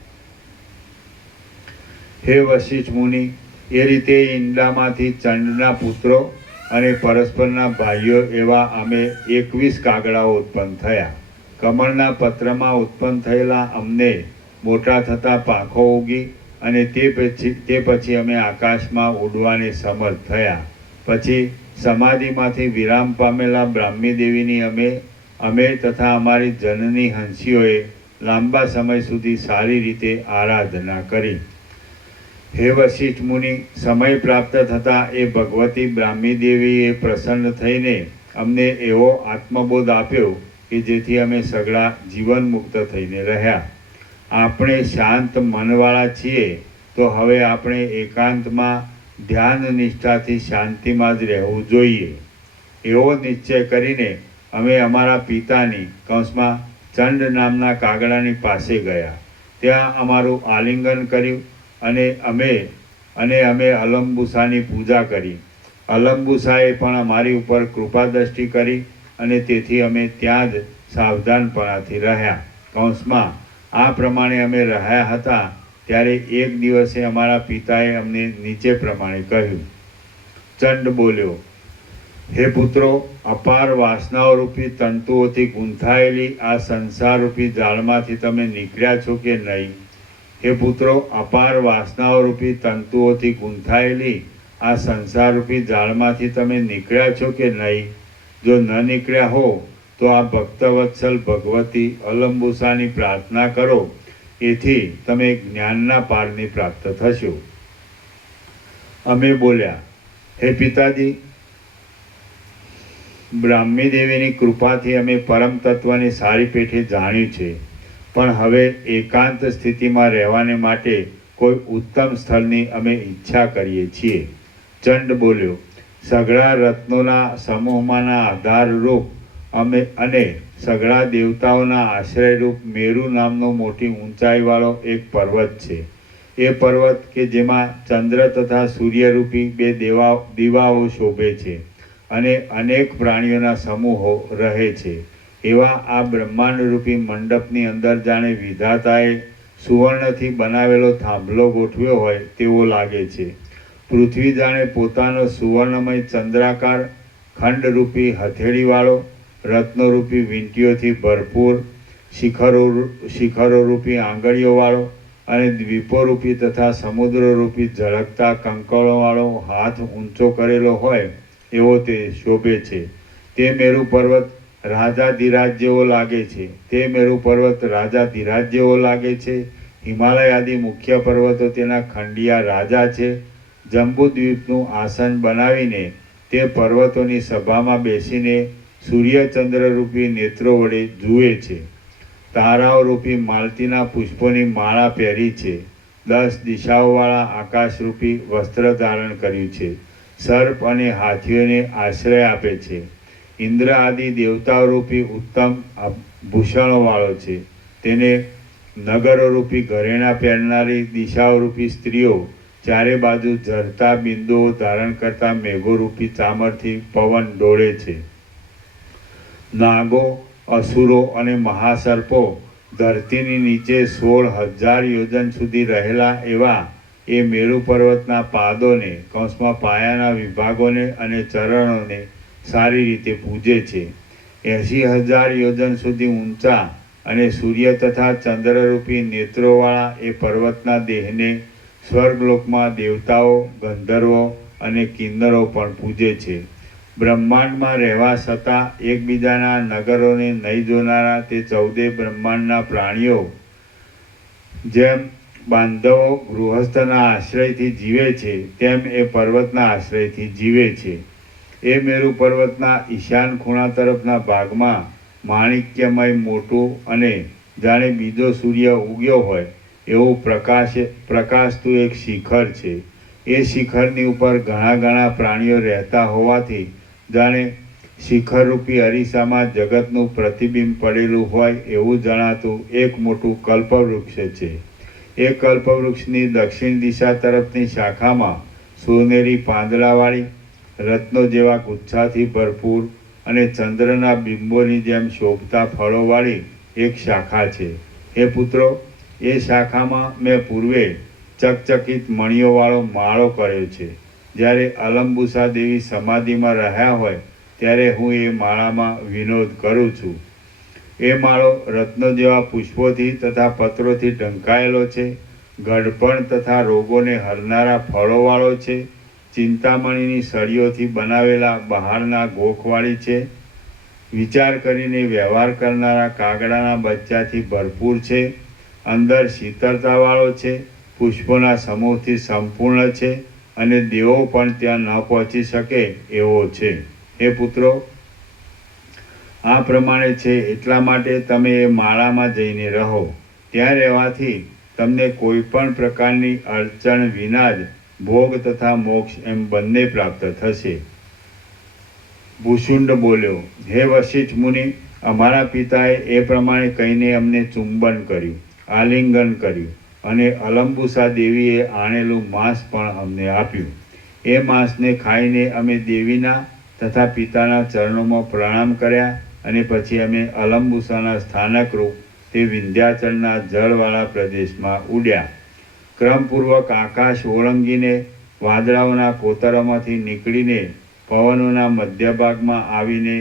હે વશિષ્ઠ મુનિ, એ રીતે ઈંડામાંથી ચંડના પુત્રો અને પરસ્પરના ભાઈઓ એવા અમે 21 કાગડાઓ ઉત્પન્ન થયા. કમળના પત્રમાં ઉત્પન્ન થયેલા અમને મોટા થતાં પાંખો ઉગી અને તે પછી અમે આકાશમાં ઉડવાને સમર્થ થયા. પછી સમાધિમાંથી વિરામ પામેલા બ્રાહ્મી દેવીની અમે તથા અમારી જનની હંસીઓએ લાંબા સમય સુધી સારી રીતે આરાધના કરી. હે વશિષ્ઠ મુનિ, સમય પ્રાપ્ત થતાં એ ભગવતી બ્રાહ્મી દેવીએ પ્રસન્ન થઈને અમને એવો આત્મબોધ આપ્યો કે જેથી અમે સઘળા જીવન મુક્ત થઈને રહ્યા. આપણે શાંત મનવાળા છીએ તો હવે આપણે એકાંતમાં ધ્યાન નિષ્ઠાથી શાંતિમાં જ રહેવું જોઈએ. એવો નિશ્ચય કરીને અમે અમારા પિતાની કૌંસમાં ચંડ નામના કાગડાની પાસે ગયા. ત્યાં અમારું આલિંગન કર્યું અને અમે અલંબુસાની પૂજા કરી. અલંબુસાએ પણ અમારી ઉપર કૃપા દ્રષ્ટિ કરી અને તેથી અમે ત્યાં જ સાવધાનપણાથી રહ્યા. કૌંસમાં આ પ્રમાણે અમે રહ્યા હતા ત્યારે એક દિવસે અમારા પિતાએ અમને નીચે પ્રમાણે કહ્યું. ચંડ બોલ્યો, હે પુત્રો, અપાર વાસનાઓ રૂપી તંતુઓથી ગૂંથાયેલી આ સંસારરૂપી જાળમાંથી તમે નીકળ્યા છો કે નહીં? હે પુત્રો, અપાર વાસનાઓ રૂપી તંતુઓથી ગૂંથાયેલી આ સંસારરૂપી જાળમાંથી તમે નીકળ્યા છો કે નહીં? જો ન નીકળ્યા હો તો આ ભક્તવત્સલ ભગવતી અલંબુસાની પ્રાર્થના કરો, એથી તમે જ્ઞાનના પારની પ્રાપ્ત થશો. અમે બોલ્યા, હે પિતાજી, બ્રાહ્મી દેવીની કૃપાથી અમે પરમ તત્વને સારી પેઠે જાણ્યું છે, પણ હવે એકાંત સ્થિતિમાં રહેવાને માટે કોઈ ઉત્તમ સ્થળની અમે ઈચ્છા કરીએ છીએ. ચંડ બોલ્યો, સઘળા રત્નોના સમૂહમાંના આધારરૂપ અને સઘળા દેવતાઓના આશ્રયરૂપ મેરુ નામનો મોટી ઊંચાઈવાળો એક પર્વત છે. એ પર્વત કે જેમાં ચંદ્ર તથા સૂર્યરૂપી બે દીવાઓ શોભે છે અને અનેક પ્રાણીઓના સમૂહો રહે છે, એવા આ બ્રહ્માંડરૂપી મંડપની અંદર જાણે વિધાતાએ સુવર્ણથી બનાવેલો થાંભલો ગોઠવ્યો હોય તેવો લાગે છે. પૃથ્વી જાણે પોતાનો સુવર્ણમય ચંદ્રાકાર ખંડરૂપી હથેળીવાળો, રત્નોરૂપી વીંટીઓથી ભરપૂર, શિખરોરૂપી આંગળીઓવાળો અને દ્વીપોરૂપી તથા સમુદ્રરૂપી ઝળકતા કંકળોવાળો હાથ ઊંચો કરેલો હોય એવો તે શોભે છે. તે મેરુ પર્વત રાજાધિરાજ જેવો લાગે છે. હિમાલય આદિ મુખ્ય પર્વતો તેના ખંડિયા રાજા છે. જંબુદ્વીપનું આસન બનાવીને તે પર્વતોની સભામાં બેસીને સૂર્યચંદ્રરૂપી નેત્રો વડે જુએ છે. તારાઓ રૂપી માલતીના પુષ્પોની માળા પહેરી છે. 10 દિશાઓવાળા આકાશરૂપી વસ્ત્ર ધારણ કર્યું છે. સર્પ અને હાથીઓને આશ્રય આપે છે. ઇન્દ્ર આદિ દેવતાઓરૂપી ઉત્તમ ભૂષણોવાળો છે. તેને નગરોરૂપી ઘરેણાં પહેરનારી દિશાઓરૂપી સ્ત્રીઓ ચારે બાજુ ઝરતા બિંદુઓ ધારણ કરતા મેઘોરૂપી ચામરથી પવન ડોળે છે. નાગો, અસુરો અને મહાસર્પો ધરતીની નીચે 16,000 યોજન સુધી રહેલા એવા એ મેરુ પર્વતના પાદોને કૌંસમાં પાયાના વિભાગોને અને ચરણોને સારી રીતે પૂજે છે. 80,000 યોજન સુધી ઊંચા અને સૂર્ય તથા ચંદ્રરૂપી નેત્રોવાળા એ પર્વતના દેહને સ્વર્ગલોકમાં દેવતાઓ, ગંધર્વો અને કિન્નરો પણ પૂજે છે. બ્રહ્માંડમાં રહેવા છતાં એકબીજાના નગરોને નહીં જોનારા તે 14 બ્રહ્માંડના પ્રાણીઓ જેમ બાંધવો ગૃહસ્થના આશ્રયથી જીવે છે તેમ એ પર્વતના આશ્રયથી જીવે છે. એ મેરુ પર્વતના ઈશાન ખૂણા તરફના ભાગમાં માણિક્યમય મોટું અને જાણે બીજો સૂર્ય ઉગ્યો હોય એવું પ્રકાશતું એક શિખર છે. એ શિખરની ઉપર ઘણા પ્રાણીઓ રહેતા હોવાથી જાણે શિખરરૂપી અરીસામાં જગતનું પ્રતિબિંબ પડેલું હોય એવું જણાતું એક મોટું કલ્પવૃક્ષ છે. એ કલ્પવૃક્ષની દક્ષિણ દિશા તરફની શાખામાં સોનેરી પાંદડાવાળી, રત્નો જેવા ગુચ્છાથી ભરપૂર અને ચંદ્રના બિંબોની જેમ શોભતા ફળોવાળી એક શાખા છે. હે પુત્રો, એ શાખામાં મેં પૂર્વે ચકચકિત મણીઓવાળો માળો કર્યો છે. જ્યારે અલંબુસા દેવી સમાધિમાં રહ્યા હોય ત્યારે હું એ માળામાં વિનોદ કરું છું. એ માળો રત્નો જેવા પુષ્પોથી તથા પત્રોથી ઢંકાયેલો છે. ગઢપણ તથા રોગોને હરનારા ફળોવાળો છે. ચિંતામણીની સળીઓથી બનાવેલા બહારના ગોખવાળી છે. વિચાર કરીને વ્યવહાર કરનારા કાગડાના બચ્ચાથી ભરપૂર છે. અંદર શીતળતાવાળો છે. પુષ્પોના સમૂહથી સંપૂર્ણ છે અને દેવો પણ ત્યાં ન પહોંચી શકે એવો છે. હે પુત્રો, આ પ્રમાણે છે એટલા માટે તમે એ માળામાં જઈને રહો. ત્યાં રહેવાથી તમને કોઈ પણ પ્રકારની અડચણ વિના જ ભોગ તથા મોક્ષ એમ બંને પ્રાપ્ત થશે. ભૂષુંડ બોલ્યો, હે વશિષ્ઠ મુનિ, અમારા પિતાએ એ પ્રમાણે કહીને અમને ચુંબન કર્યું, આલિંગન કર્યું અને અલંબુસા દેવીએ આણેલું માંસ પણ અમને આપ્યું. એ માંસને ખાઈને અમે દેવીના તથા પિતાના ચરણોમાં પ્રણામ કર્યા અને પછી અમે અલંબુસાના સ્થાનકરૂપ તે વિંધ્યાચલના જળવાળા પ્રદેશમાં ઉડ્યા. ક્રમપૂર્વક આકાશ ઓળંગીને વાદળાઓના કોતરામાંથી નીકળીને પવનોના મધ્યભાગમાં આવીને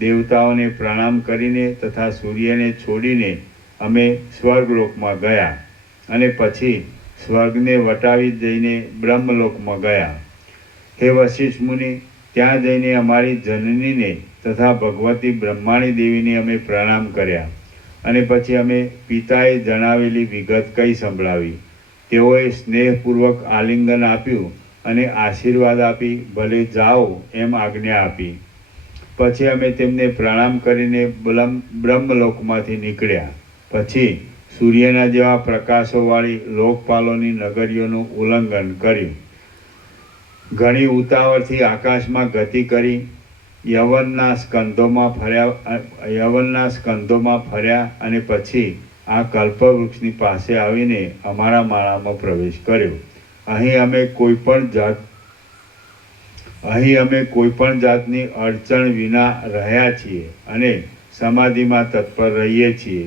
દેવતાઓને પ્રણામ કરીને તથા સૂર્યને છોડીને અમે સ્વર્ગલોકમાં ગયા અને પછી સ્વર્ગને વટાવી જઈને બ્રહ્મલોકમાં ગયા. હે વશિષ્ઠ મુનિ, ત્યાં જઈને અમારી જનનીને તથા ભગવતી બ્રહ્માણી દેવીને અમે પ્રણામ કર્યા અને પછી અમે પિતાએ જણાવેલી વિગત કહી સંભળાવી. તેઓએ સ્નેહપૂર્વક આલિંગન આપ્યું અને આશીર્વાદ આપી ભલે જાઓ એમ આજ્ઞા આપી. પછી અમે તેમને પ્રણામ કરીને બ્રહ્મલોકમાંથી નીકળ્યા. પછી સૂર્યના જેવા પ્રકાશોવાળી લોકપાલોની નગરીઓનું ઉલ્લંઘન કર્યું. ઘણી ઉતાવળથી આકાશમાં ગતિ કરી યવનના સ્કંધોમાં ફર્યા અને પછી આ કલ્પવૃક્ષની પાસે આવીને અમારા માળામાં પ્રવેશ કર્યો. અહીં અમે કોઈ પણ જાતની અડચણ વિના રહ્યા છીએ અને સમાધિમાં તત્પર રહીએ છીએ.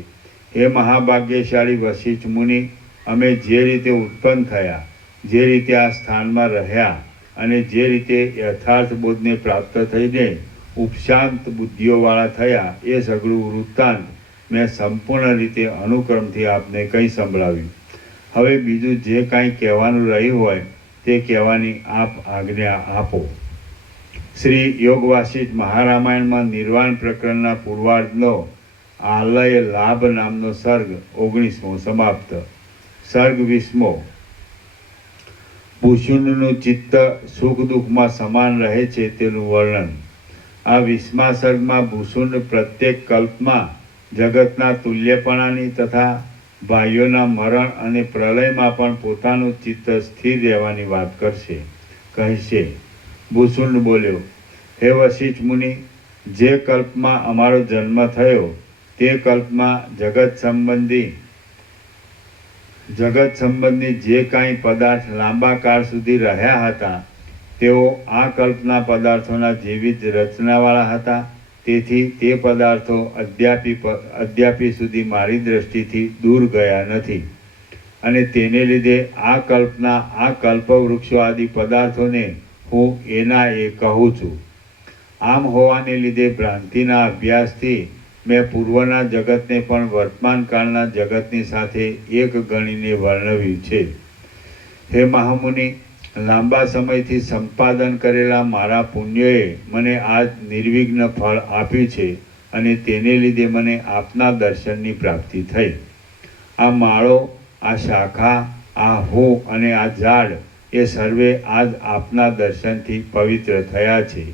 હે મહાભાગ્યશાળી વશિષ્ઠ મુનિ, અમે જે રીતે ઉત્પન્ન થયા, જે રીતે આ સ્થાનમાં રહ્યા અને જે રીતે યથાર્થ બોધને પ્રાપ્ત થઈને ઉપશાંત બુદ્ધિઓવાળા થયા, એ સઘળું વૃત્તાંત મેં સંપૂર્ણ રીતે અનુક્રમથી આપને કંઈ સંભળાવ્યું. હવે બીજું જે કાંઈ કહેવાનું રહ્યું હોય તે કહેવાની આપ આજ્ઞા આપો. શ્રી યોગ વાસિષ્ઠ મહારામાયણમાં નિર્વાણ પ્રકરણના પૂર્વાર્ધનો આલય લાભ નામનો સર્ગ 19મો સમાપ્ત. સર્ગ 20મો. ભૂષુંડનું ચિત્ત સુખ દુઃખમાં સમાન રહે છે તેનું વર્ણન. આ 20મા સર્ગમાં ભૂષુંડ પ્રત્યેક કલ્પમાં જગતના તુલ્યપણાની તથા ભાઈઓના મરણ અને પ્રલયમાં પણ પોતાનું ચિત્ત સ્થિર રહેવાની વાત કહેશે. ભૂષુંડ બોલ્યો, હે વશિષ્ઠ મુનિ, જે કલ્પમાં અમારો જન્મ થયો તે કલ્પમાં જગત સંબંધી જે કાંઈ પદાર્થ લાંબા કાળ સુધી રહ્યા હતા તેઓ આ કલ્પના પદાર્થોના જેવી જ રચનાવાળા હતા. તેથી તે પદાર્થો અદ્યાપી સુધી મારી દ્રષ્ટિથી દૂર ગયા નથી અને તેને લીધે આ કલ્પના આ કલ્પવૃક્ષો આદિ પદાર્થોને હું એના એ કહું છું. આમ હોવાને લીધે ભ્રાંતિના અભ્યાસથી મેં પૂર્વના જગતને પણ વર્તમાન કાળના જગતની સાથે એક ગણીને વર્ણવ્યું છે. હે મહામુનિ, લાંબા સમયથી સંપાદન કરેલા મારા પુણ્યોએ મને આજ નિર્વિઘ્ન ફળ આપ્યું છે અને તેને લીધે મને આપના દર્શનની પ્રાપ્તિ થઈ. આ માળો, આ શાખા, આ હું અને આ ઝાડ એ સર્વે આજ આપના દર્શનથી પવિત્ર થયા છે.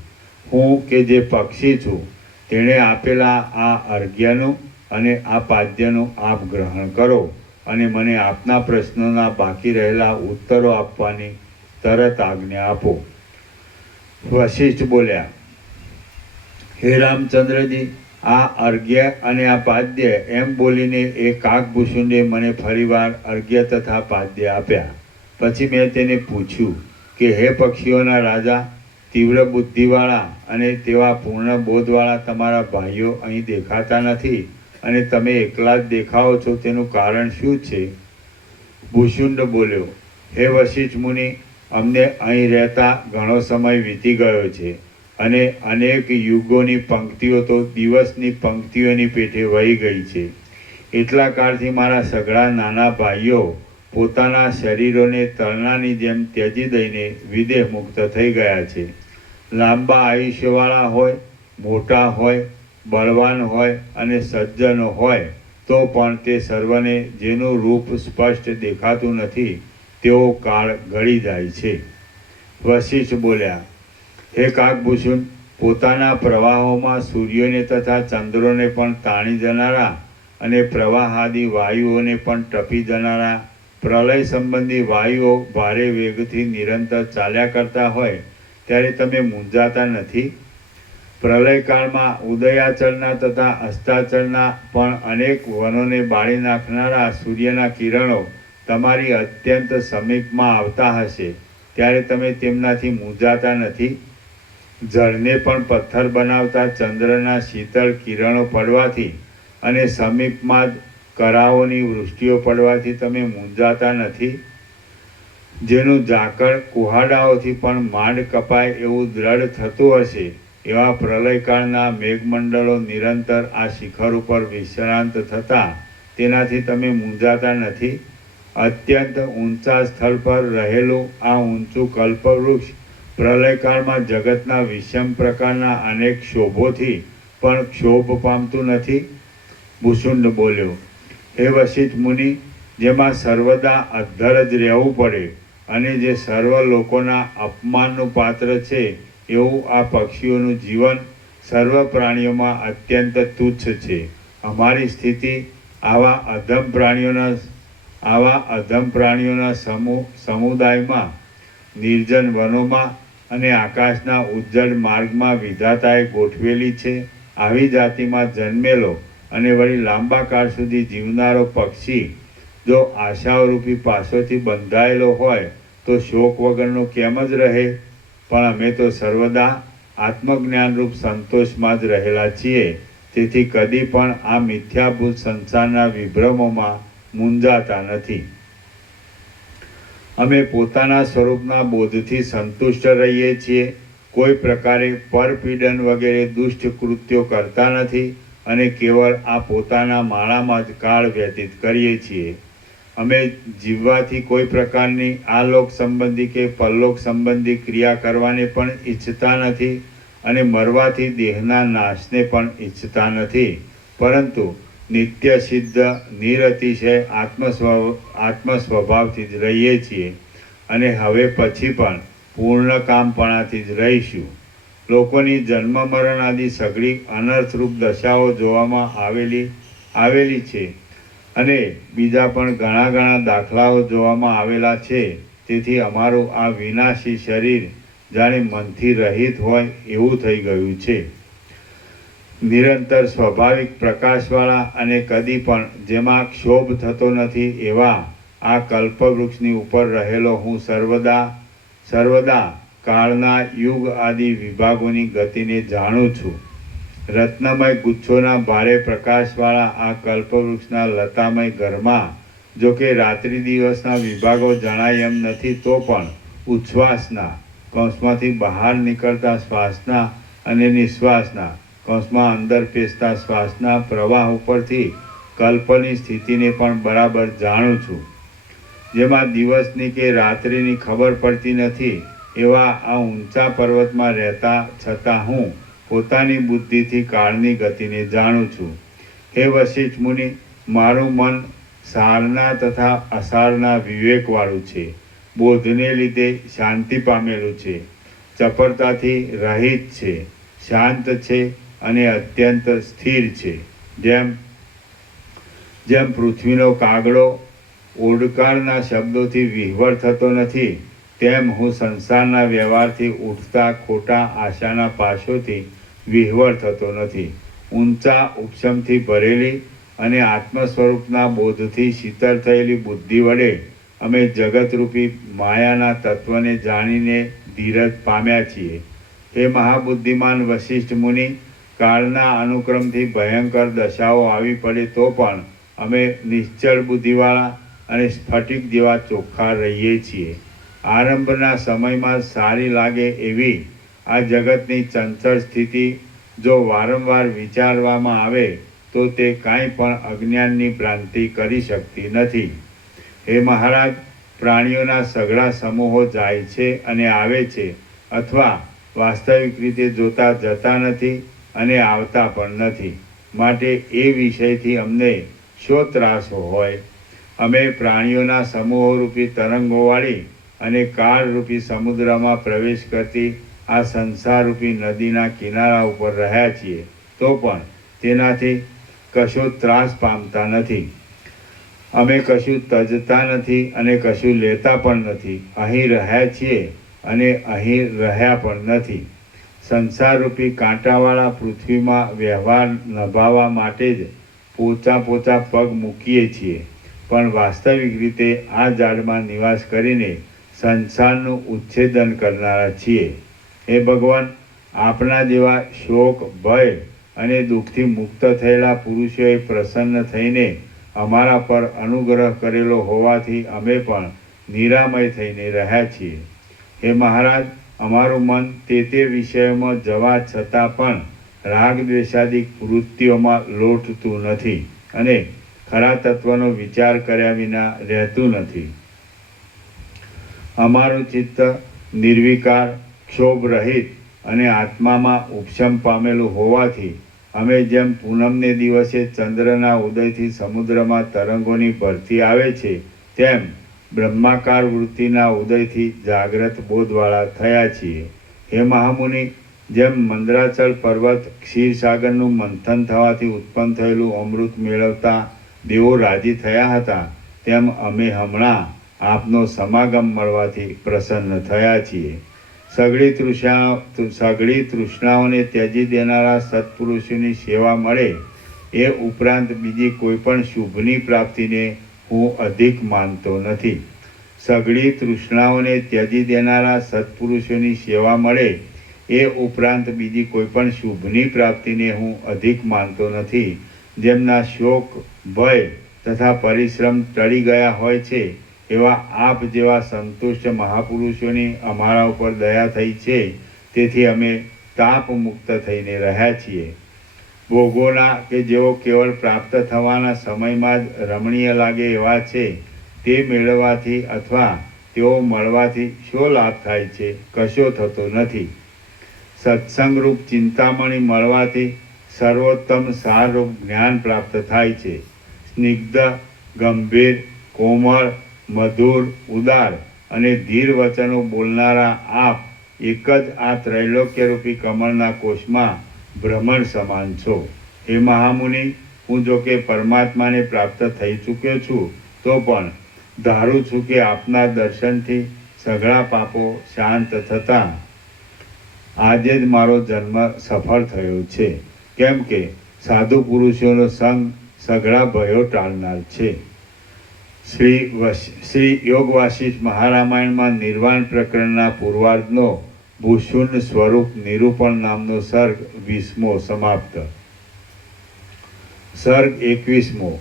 હું કે જે પક્ષી છું તેણે આપેલા આ અર્ઘ્યનું અને આ પાદ્યનું આપ ગ્રહણ કરો અને મને આપના પ્રશ્નોના બાકી રહેલા ઉત્તરો આપવાની તરત આજ્ઞા આપો. વશિષ્ઠ બોલ્યા, હે રામચંદ્રજી, આ અર્ઘ્ય અને આ પાદ્ય એમ બોલીને એ કાકભૂષુંડે મને ફરીવાર અર્ઘ્ય તથા પાદ્ય આપ્યા. પછી મેં તેને પૂછ્યું કે હે પક્ષીઓના રાજા, તીવ્ર બુદ્ધિવાળા અને તેવા પૂર્ણ બોધવાળા તમારા ભાઈઓ અહીં દેખાતા નથી અને તમે એકલા જ દેખાઓ છો, તેનું કારણ શું છે? ભૂષુંડ બોલ્યો, હે વશિષ્ઠ મુનિ, અમને અહીં રહેતા ઘણો સમય વીતી ગયો છે અને અનેક યુગોની પંક્તિઓ તો દિવસની પંક્તિઓની પેઠે વહી ગઈ છે. એટલા કાળથી મારા સઘળા નાના ભાઈઓ પોતાના શરીરોને તરણાની જેમ ત્યજી દઈને વિદેહ મુક્ત થઈ ગયા છે. લાંબા આયુષ્યવાળા હોય, મોટા હોય, બળવાન હોય અને સજ્જનો હોય તો પણ તે સર્વને જેનું રૂપ સ્પષ્ટ દેખાતું નથી તેવો કાળ ગળી જાય છે. વશિષ્ઠ બોલ્યા, હે કાકભૂષુંડ, પોતાના પ્રવાહોમાં સૂર્યોને તથા ચંદ્રોને પણ તાણી જનારા અને પ્રવાહાદી વાયુઓને પણ ટપી જનારા પ્રલય સંબંધી વાયુઓ ભારે વેગથી નિરંતર ચાલ્યા કરતા હોય ત્યારે તમે મૂંઝાતા નથી? પ્રલયકાળમાં ઉદયાચળના તથા અસ્તાચળના પણ અનેક વનોને બાળી નાખનારા સૂર્યના કિરણો તમારી અત્યંત સમીપમાં આવતા હશે ત્યારે તમે તેમનાથી મૂંઝાતા નથી? જળને પણ પથ્થર બનાવતા ચંદ્રના શીતળ કિરણો પડવાથી અને સમીપમાં જ કરાઓની વૃષ્ટિઓ પડવાથી તમે મૂંઝાતા નથી? જેનું ઝાકળ કુહાડાઓથી પણ માંડ કપાય એવું દ્રઢ થતું હશે એવા પ્રલયકાળના મેઘમંડળો નિરંતર આ શિખર ઉપર વિશ્રાંત થતાં તેનાથી તમે મૂંઝાતા નથી? અત્યંત ઊંચા સ્થળ પર રહેલું આ ઊંચું કલ્પવૃક્ષ પ્રલયકાળમાં જગતના વિષમ પ્રકારના અનેક ક્ષોભોથી પણ ક્ષોભ પામતું નથી? ભૂષુંડ બોલ્યો, હે વશિષ્ઠ મુનિ, જેમાં સર્વદા અધ્ધર જ રહેવું પડે અને જે સર્વ લોકોના અપમાનનું પાત્ર છે એવું આ પક્ષીઓનું જીવન સર્વ પ્રાણીઓમાં અત્યંત તુચ્છ છે. અમારી સ્થિતિ આવા અધમ પ્રાણીઓના સમુદાયમાં, નિર્જન વનોમાં અને આકાશના ઉજ્જડ માર્ગમાં વિધાતાએ ગોઠવેલી છે. આવી જાતિમાં જન્મેલો અને વળી લાંબા કાળ સુધી જીવનારો પક્ષી જો આશાઓરૂપી પાસોથી બંધાયેલો હોય તો શોક વગરનો કેમ જ રહે? પણ અમે તો સર્વદા આત્મજ્ઞાનરૂપ સંતોષમાં જ રહેલા છીએ, તેથી કદી પણ આ મિથ્યાભૂત સંસારના વિભ્રમોમાં મૂંઝાતા નથી. અમે પોતાના સ્વરૂપના બોધથી સંતુષ્ટ રહીએ છીએ, કોઈ પ્રકારે પરપીડન વગેરે દુષ્ટ કૃત્યો કરતા નથી અને કેવળ આ પોતાના માળામાં જ કાળ વ્યતીત કરીએ છીએ. અમે જીવવાથી કોઈ પ્રકારની આલોક સંબંધી કે પરલોક સંબંધી ક્રિયા કરવાને પણ ઈચ્છતા નથી અને મરવાથી દેહના નાશને પણ ઈચ્છતા નથી, પરંતુ નિત્ય સિદ્ધ નિરતિશય આત્મ સ્વભાવથી જ રહીએ છીએ અને હવે પછી પણ પૂર્ણકામપણાથી જ રહીશું. લોકોની જન્મ મરણ આદિ સઘળી અનર્થરૂપ દશાઓ જોવામાં આવેલી છે અને બીજા પણ ઘણા દાખલાઓ જોવામાં આવેલા છે. તેથી અમારું આ વિનાશી શરીર જાણે મનથી રહિત હોય એવું થઈ ગયું છે. નિરંતર સ્વાભાવિક પ્રકાશવાળા અને કદી પણ જેમાં ક્ષોભ થતો નથી એવા આ કલ્પવૃક્ષની ઉપર રહેલો હું સર્વદા કાળના યુગ આદિ વિભાગોની ગતિને જાણું છું. રત્નમય ગુચ્છોના ભારે પ્રકાશવાળા આ કલ્પવૃક્ષના લતામય ઘરમાં જો કે રાત્રિ દિવસના વિભાગો જણાય એમ નથી, તો પણ ઉચ્છ્વાસના કૌંસમાંથી બહાર નીકળતા શ્વાસના અને નિશ્વાસના કૌંસમાં અંદર પેસતા શ્વાસના પ્રવાહ ઉપરથી કલ્પની સ્થિતિને પણ બરાબર જાણું છું. જેમાં દિવસની કે રાત્રિની ખબર પડતી નથી એવા આ ઊંચા પર્વતમાં રહેતા છતાં હું પોતાની બુદ્ધિથી કાળની ગતિને જાણું છું. હે વશિષ્ઠ મુનિ, મારું મન સારના તથા અસારના વિવેકવાળું છે, બોધને લીધે શાંતિ પામેલું છે, ચપળતાથી રહિત છે, શાંત છે અને અત્યંત સ્થિર છે. જેમ પૃથ્વીનો કાગડો ઓડકારના શબ્દોથી વિહ્વળ થતો નથી, તેમ હું સંસારના વ્યવહારથી ઉઠતા ખોટા આશાના પાશોથી વિહ્વળ થતો નથી. ઊંચા ઉપશમથી ભરેલી અને આત્મ સ્વરૂપના બોધથી શીતળ થયેલી બુદ્ધિ વડે અમે જગતરૂપી માયાના તત્વને જાણીને ધીરજ પામ્યા છીએ. હે મહાબુદ્ધિમાન વશિષ્ઠ મુનિ, કાળના અનુક્રમથી ભયંકર દશાઓ આવી પડે તો પણ અમે નિશ્ચળ બુદ્ધિવાળા અને સ્ફટિક જેવા ચોખ્ખા રહીએ છીએ. આરંભના સમયમાં સારી લાગે એવી આ જગતની ચંચળ સ્થિતિ જો વારંવાર વિચારવામાં આવે તો તે કાંઈ પણ અજ્ઞાનની ભ્રાંતિ કરી શકતી નથી. હે મહારાજ, પ્રાણીઓના સઘળા સમૂહો જાય છે અને આવે છે, અથવા વાસ્તવિક રીતે જોતા જતા નથી અને આવતા પણ નથી. માટે એ વિષયથી અમને શો ત્રાસ હોય? અમે પ્રાણીઓના સમૂહોરૂપી તરંગોવાળી અને કાળરૂપી સમુદ્રમાં પ્રવેશ કરતી આ સંસારરૂપી નદીના કિનારા ઉપર રહ્યા છીએ, તો પણ તેનાથી કશો ત્રાસ પામતા નથી. અમે કશું તજતા નથી અને કશું લેતા પણ નથી. અહીં રહ્યા છીએ અને અહીં રહ્યા પણ નથી. સંસારરૂપી કાંટાવાળા પૃથ્વીમાં વ્યવહાર નભાવવા માટે જ પોચા પોચા પગ મૂકીએ છીએ, પણ વાસ્તવિક રીતે આ ઝાડમાં નિવાસ કરીને સંસારનું ઉચ્છેદન કરનારા છીએ. હે ભગવાન, આપના જેવા શોક, ભય અને દુઃખથી મુક્ત થયેલા પુરુષોએ પ્રસન્ન થઈને અમારા પર અનુગ્રહ કરેલો હોવાથી અમે પણ નિરામય થઈને રહ્યા છીએ. હે મહારાજ, અમારું મન તે વિષયોમાં જવા છતાં પણ રાગ દ્વેષાદિક વૃત્તિઓમાં લોટતું નથી અને ખરા તત્વનો વિચાર કર્યા વિના રહેતું નથી. અમારું ચિત્ત નિર્વિકાર, ક્ષોભ રહિત અને આત્મામાં ઉપશમ પામેલું હોવાથી અમે જેમ પૂનમને દિવસે ચંદ્રના ઉદયથી સમુદ્રમાં તરંગોની ભરતી આવે છે, તેમ બ્રહ્માકાર વૃત્તિના ઉદયથી જાગ્રત બોધવાળા થયા છીએ. હે મહામુનિ, જેમ મંદરાચલ પર્વત ક્ષીરસાગરનું મંથન થવાથી ઉત્પન્ન થયેલું અમૃત મેળવતા દેવો રાજી થયા હતા, તેમ અમે હમણાં આપનો સમાગમ મળવાથી પ્રસન્ન થયા છીએ. સઘળી તૃષ્ણાઓને ત્યજી દેનારા સત્પુરુષોની સેવા મળે એ ઉપરાંત બીજી કોઈ પણ શુભની પ્રાપ્તિને હું અધિક માનતો નથી. સઘળી તૃષ્ણાઓને ત્યજી દેનારા સત્પુરુષોની સેવા મળે એ ઉપરાંત બીજી કોઈ પણ શુભની પ્રાપ્તિને હું અધિક માનતો નથી. જેમના શોક, ભય તથા પરિશ્રમ ટળી ગયા હોય છે, એવા આપ જેવા સંતુષ્ટ મહાપુરુષોની અમારા ઉપર દયા થઈ છે. તેથી અમે તાપ મુક્ત થઈને રહ્યા છીએ. ભોગોના કે જેઓ કેવળ પ્રાપ્ત થવાના સમયમાં જ રમણીય લાગે એવા છે, તે મેળવવાથી અથવા તેઓ મળવાથી શો લાભ થાય છે? કશો થતો નથી. સત્સંગરૂપ ચિંતામણી મળવાથી સર્વોત્તમ સારરૂપ જ્ઞાન પ્રાપ્ત થાય છે. સ્નિગ્ધ, ગંભીર, કોમળ, મધુર, ઉદાર અને ધીર વચનો બોલનારા આપ એક જ આ ત્રૈલોક્યરૂપી કમળના કોષમાં ભ્રમણ સમાન છો. હે મહામુનિ, હું જો કે પરમાત્માને પ્રાપ્ત થઈ ચૂક્યો છું, તો પણ ધારું છું કે આપના દર્શનથી સઘળા પાપો શાંત થતાં આજે જ મારો જન્મ સફળ થયો છે. કેમ કે સાધુ પુરુષોનો સંગ સઘળા ભયો ટાળનાર છે. શ્રી યોગ વાસિષ્ઠ મહારામાયણમાં નિર્વાણ પ્રકરણના પૂર્વાર્ધનો ભૂષુંડ સ્વરૂપ નિરૂપણ નામનો સર્ગ 20મો સમાપ્ત. સર્ગ 21મો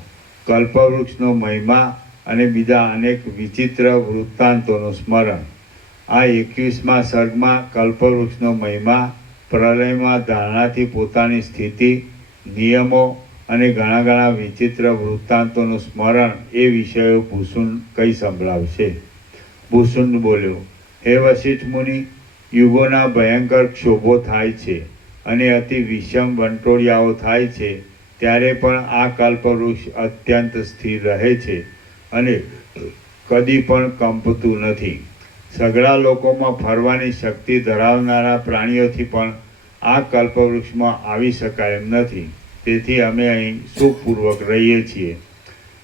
કલ્પવૃક્ષનો મહિમા અને બીજા અનેક વિચિત્ર વૃત્તાંતોનું સ્મરણ. આ 21મા સર્ગમાં કલ્પવૃક્ષનો મહિમા, પ્રલયમાં ધારણાથી પોતાની સ્થિતિ, નિયમો અને ઘણા વિચિત્ર વૃત્તાંતોનું સ્મરણ એ વિષયો ભૂષુંડ કઈ સંભળાવશે. ભૂષુંડ બોલ્યો, હે વશિષ્ઠ મુનિ, યુગોના ભયંકર ક્ષોભો થાય છે અને અતિ વિષમ વંટોળિયાઓ થાય છે, ત્યારે પણ આ કલ્પવૃક્ષ અત્યંત સ્થિર રહે છે અને કદી પણ કંપતું નથી. સઘળા લોકોમાં ફરવાની શક્તિ ધરાવનારા પ્રાણીઓથી પણ આ કલ્પવૃક્ષમાં આવી શકાય એમ નથી. તેથી અમે અહીં સુખપૂર્વક રહીએ છીએ.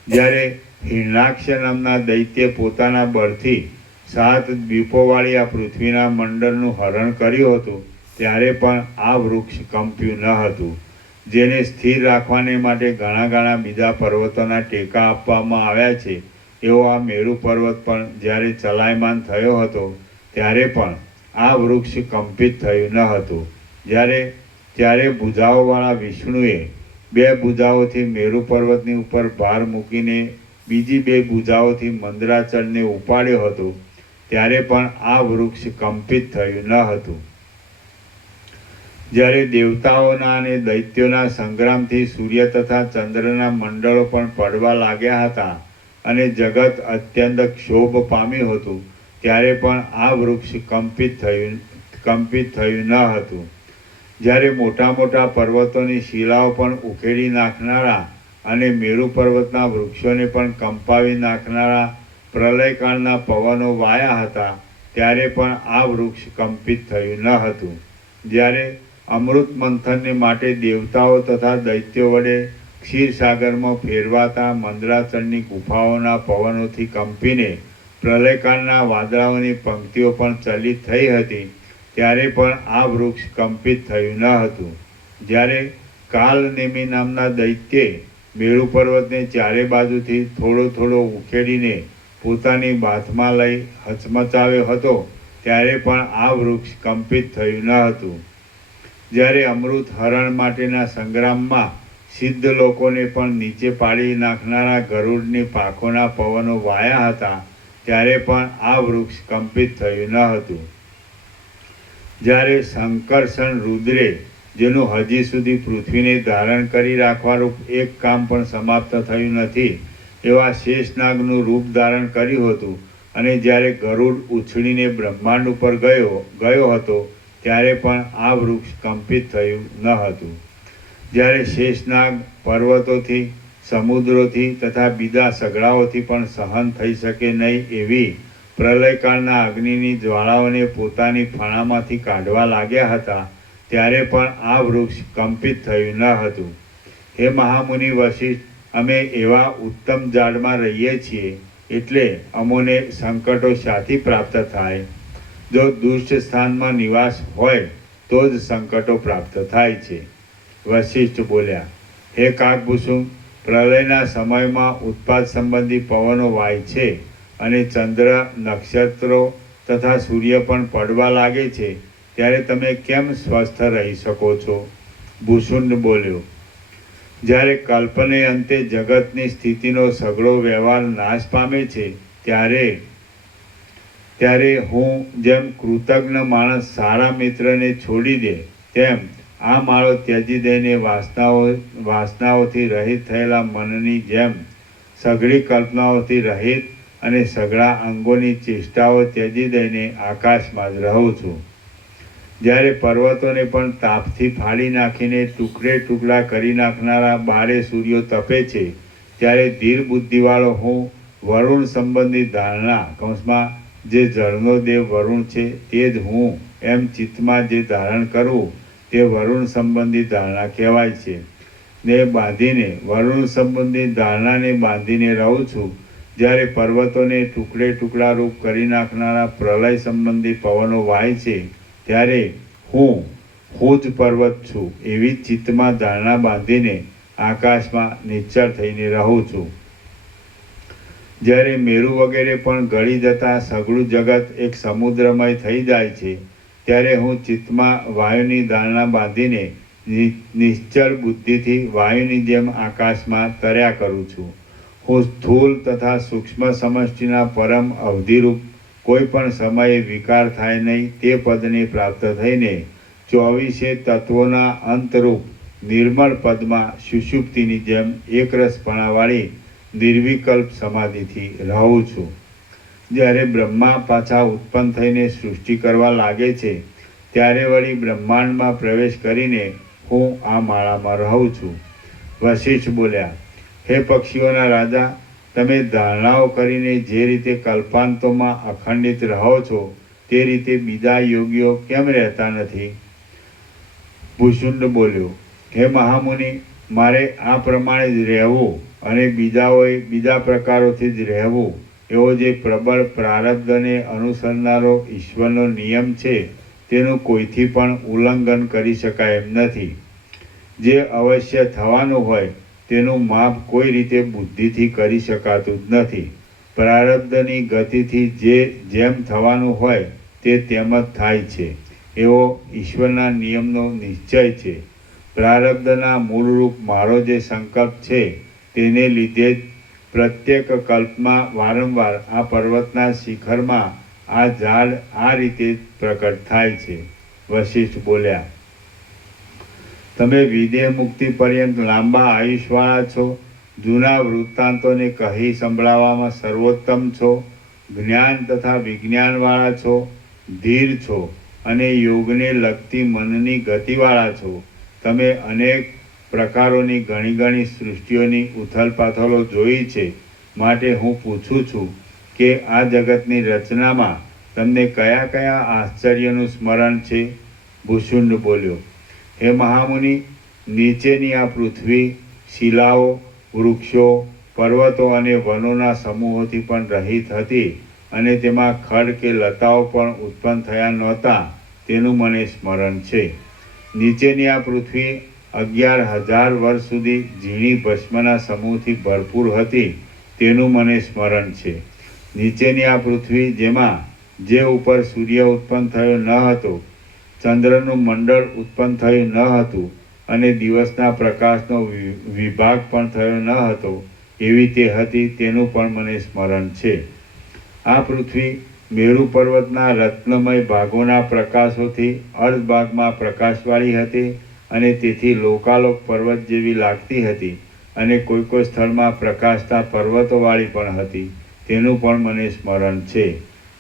જ્યારે હિરણાક્ષ નામના દૈત્ય પોતાના બળથી 7 દ્વીપોવાળી આ પૃથ્વીના મંડળનું હરણ કર્યું હતું, ત્યારે પણ આ વૃક્ષ કંપ્યું ન હતું. જેને સ્થિર રાખવાને માટે ઘણા બીજા પર્વતોના ટેકા આપવામાં આવ્યા છે, એવો આ મેરુ પર્વત પણ જ્યારે ચલાયમાન થયો હતો, ત્યારે પણ આ વૃક્ષ કંપિત થયું ન હતું. ત્યારે ભુજાઓવાળા વિષ્ણુએ 2 ભુજાઓથી મેરુ પર્વતની ઉપર ભાર મૂકીને બીજી 2 ભુજાઓથી મંદરાચળને ઉપાડ્યો હતો, ત્યારે પણ આ વૃક્ષ કંપિત થયું ન હતું. જ્યારે દેવતાઓના અને દૈત્યોના સંગ્રામથી સૂર્ય તથા ચંદ્રના મંડળો પણ પડવા લાગ્યા હતા અને જગત અત્યંત ક્ષોભ પામ્યું હતું, ત્યારે પણ આ વૃક્ષ કંપિત થયું ન હતું. જ્યારે મોટા પર્વતોની શિલાઓ પણ ઉખેડી નાખનારા અને મેરુ પર્વતના વૃક્ષોને પણ કંપાવી નાખનારા પ્રલયકાળના પવનો વાયા હતા, ત્યારે પણ આ વૃક્ષ કંપિત થયું ન હતું. જ્યારે અમૃત મંથનને માટે દેવતાઓ તથા દૈત્યો વડે ક્ષીરસાગરમાં ફેરવાતા મંદરાચળની ગુફાઓના પવનોથી કંપીને પ્રલયકાળના વાદળાઓની પંક્તિઓ પણ ચલિત થઈ હતી, ત્યારે પણ આ વૃક્ષ કંપિત થયું ન હતું. જ્યારે કાલનેમી નામના દૈત્યે મેરુ પર્વતને ચારે બાજુથી થોડો થોડો ઉખેડીને પોતાની બાથમાં લઈ હચમચાવ્યો હતો, ત્યારે પણ આ વૃક્ષ કંપિત થયું ન હતું. જ્યારે અમૃત હરણ માટેના સંગ્રામમાં સિદ્ધ લોકોને પણ નીચે પાડી નાખનારા ગરુડની પાંખોના પવનો વાયા હતા, ત્યારે પણ આ વૃક્ષ કંપિત થયું ન હતું. જ્યારે સંકર્ષણ રુદ્રે, જેનું હજી સુધી પૃથ્વીને ધારણ કરી રાખવાનું એક કામ પણ સમાપ્ત થયું નથી, એવા શેષનાગનું રૂપ ધારણ કર્યું હતું, અને જ્યારે ગરુડ ઉછળીને બ્રહ્માંડ ઉપર ગયો હતો, ત્યારે પણ આ વૃક્ષ કંપિત થયું ન હતું. જ્યારે શેષનાગ પર્વતોથી, સમુદ્રોથી તથા બીજા સગડાઓથી પણ સહન થઈ શકે નહીં એવી પ્રલયકાળના અગ્નિની જ્વાળાઓને પોતાની ફણામાંથી કાઢવા લાગ્યા હતા, ત્યારે પણ આ વૃક્ષ કંપિત થયું ન હતું. હે મહામુનિ વશિષ્ઠ, અમે એવા ઉત્તમ ઝાડમાં રહીએ છીએ, એટલે અમોને સંકટો શાથી પ્રાપ્ત થાય? જો દુષ્ટ સ્થાનમાં નિવાસ હોય તો જ સંકટો પ્રાપ્ત થાય છે. વશિષ્ઠ બોલ્યા, હે કાકભૂષુમ, પ્રલયના સમયમાં ઉત્પાદ સંબંધી પવનો વાય છે, અને ચંદ્ર, નક્ષત્રો તથા સૂર્ય પણ પડવા લાગે છે, ત્યારે તમે કેમ સ્વસ્થ રહી શકો છો? ભૂષુંડ બોલ્યો, જ્યારે કલ્પને અંતે જગતની સ્થિતિનો સઘળો વ્યવહાર નાશ પામે છે, ત્યારે હું જેમ કૃતજ્ઞ માણસ સારા મિત્રને છોડી દે, તેમ આ માળો ત્યજી દઈને વાસનાઓથી રહિત થયેલા મનની જેમ સઘળી કલ્પનાઓથી રહિત અને સઘળા અંગોની ચેષ્ટાઓ ત્યજી દઈને આકાશમાં જ રહું છું. જ્યારે પર્વતોને પણ તાપથી ફાડી નાખીને ટુકડે ટુકડા કરી નાખનારા બારે સૂર્યો તપે છે, ત્યારે ધીર બુદ્ધિવાળો હું વરુણ સંબંધી ધારણા કૌંસમાં જે જળનો દેવ વરુણ છે તે જ હું એમ ચિત્તમાં જે ધારણ કરવું તે વરુણ સંબંધી ધારણા કહેવાય છે. ને બાંધીને વરુણ સંબંધી ધારણાને બાંધીને રહું છું. જ્યારે પર્વતોને ટુકડે ટુકડા રૂપ કરી નાખનારા પ્રલય સંબંધી પવનો વાય છે, ત્યારે હું જ પર્વત છું એવી ચિત્તમાં ધારણા બાંધીને આકાશમાં નિશ્ચળ થઈને રહું છું. જ્યારે મેરુ વગેરે પણ ગળી જતાં સઘળું જગત એક સમુદ્રમય થઈ જાય છે, ત્યારે હું ચિત્તમાં વાયુની ધારણા બાંધીને નિશ્ચળ બુદ્ધિથી વાયુની જેમ આકાશમાં તર્યા કરું છું. હું સ્થૂળ તથા સૂક્ષ્મ સમષ્ટિના પરમ અવધિરૂપ કોઈ પણ સમયે વિકાર થાય નહીં તે પદને પ્રાપ્ત થઈને 24 તત્વોના અંતરૂપ નિર્મળ પદમાં સુષુપ્તિની જેમ એકરસપણાવાળી નિર્વિકલ્પ સમાધિથી રહું છું. જ્યારે બ્રહ્મા પાછા ઉત્પન્ન થઈને સૃષ્ટિ કરવા લાગે છે, ત્યારે વળી બ્રહ્માંડમાં પ્રવેશ કરીને હું આ માળામાં રહું છું. વશિષ્ઠ બોલ્યા, હે પક્ષીઓના રાજા, તમે ધારણાઓ કરીને જે રીતે કલ્પાંતોમાં અખંડિત રહો છો, તે રીતે બીજા યોગીઓ કેમ રહેતા નથી? ભૂષુંડ બોલ્યો, હે મહામુનિ, મારે આ પ્રમાણે જ રહેવું અને બીજાઓએ બીજા પ્રકારોથી જ રહેવું એવો જે પ્રબળ પ્રારબ્ધને અનુસરનારો ઈશ્વરનો નિયમ છે, તેનું કોઈથી પણ ઉલ્લંઘન કરી શકાય એમ નથી. જે અવશ્ય થવાનું હોય તેનું માપ કોઈ રીતે બુદ્ધિથી કરી શકાતું જ નથી. પ્રારબ્ધની ગતિથી જેમ થવાનું હોય તે તેમ જ થાય છે એવો ઈશ્વરના નિયમનો નિશ્ચય છે. પ્રારબ્ધના મૂળરૂપ મારો જે સંકલ્પ છે તેને લીધે જ પ્રત્યેક કલ્પમાં વારંવાર આ પર્વતના શિખરમાં આ ઝાડ આ રીતે પ્રકટ થાય છે. વશિષ્ઠ બોલ્યા, તમે વિદેહ મુક્તિ પર્યંત લાંબા આયુષવાળા છો, જૂના વૃત્તાંતોને કહી સંભળાવવામાં સર્વોત્તમ છો, જ્ઞાન તથા વિજ્ઞાનવાળા છો, ધીર છો અને યોગને લગતી મનની ગતિવાળા છો. તમે અનેક પ્રકારોની ઘણી સૃષ્ટિઓની ઉથલપાથલો જોઈ છે, માટે હું પૂછું છું કે આ જગતની રચનામાં તમને કયા કયા આશ્ચર્યનું સ્મરણ છે? ભૂષુંડ બોલ્યો, હે મહામુનિ, નીચેની આ પૃથ્વી, શિલાઓ, વૃક્ષો, પર્વતો અને વનોના સમૂહોથી પણ રહિત હતી અને તેમાં ખડ કે લતાઓ પણ ઉત્પન્ન થયા નહોતા તેનું મને સ્મરણ છે. નીચેની આ પૃથ્વી 11,000 વર્ષ સુધી ઝીણી ભસ્મના સમૂહથી ભરપૂર હતી તેનું મને સ્મરણ છે. નીચેની આ પૃથ્વી જેમાં જે ઉપર સૂર્ય ઉત્પન્ન થયો ન હતો, ચંદ્રનું મંડળ ઉત્પન્ન થયું ન હતું અને દિવસના પ્રકાશનો વિભાગ પણ થયો ન હતો એવી તે હતી તેનું પણ મને સ્મરણ છે. આ પૃથ્વી મેરુ પર્વતના રત્નમય ભાગોના પ્રકાશોથી અર્ધ ભાગમાં પ્રકાશવાળી હતી અને તેથી લોકાલોક પર્વત જેવી લાગતી હતી અને કોઈ સ્થળમાં પ્રકાશતા પર્વતોવાળી પણ હતી તેનું પણ મને સ્મરણ છે.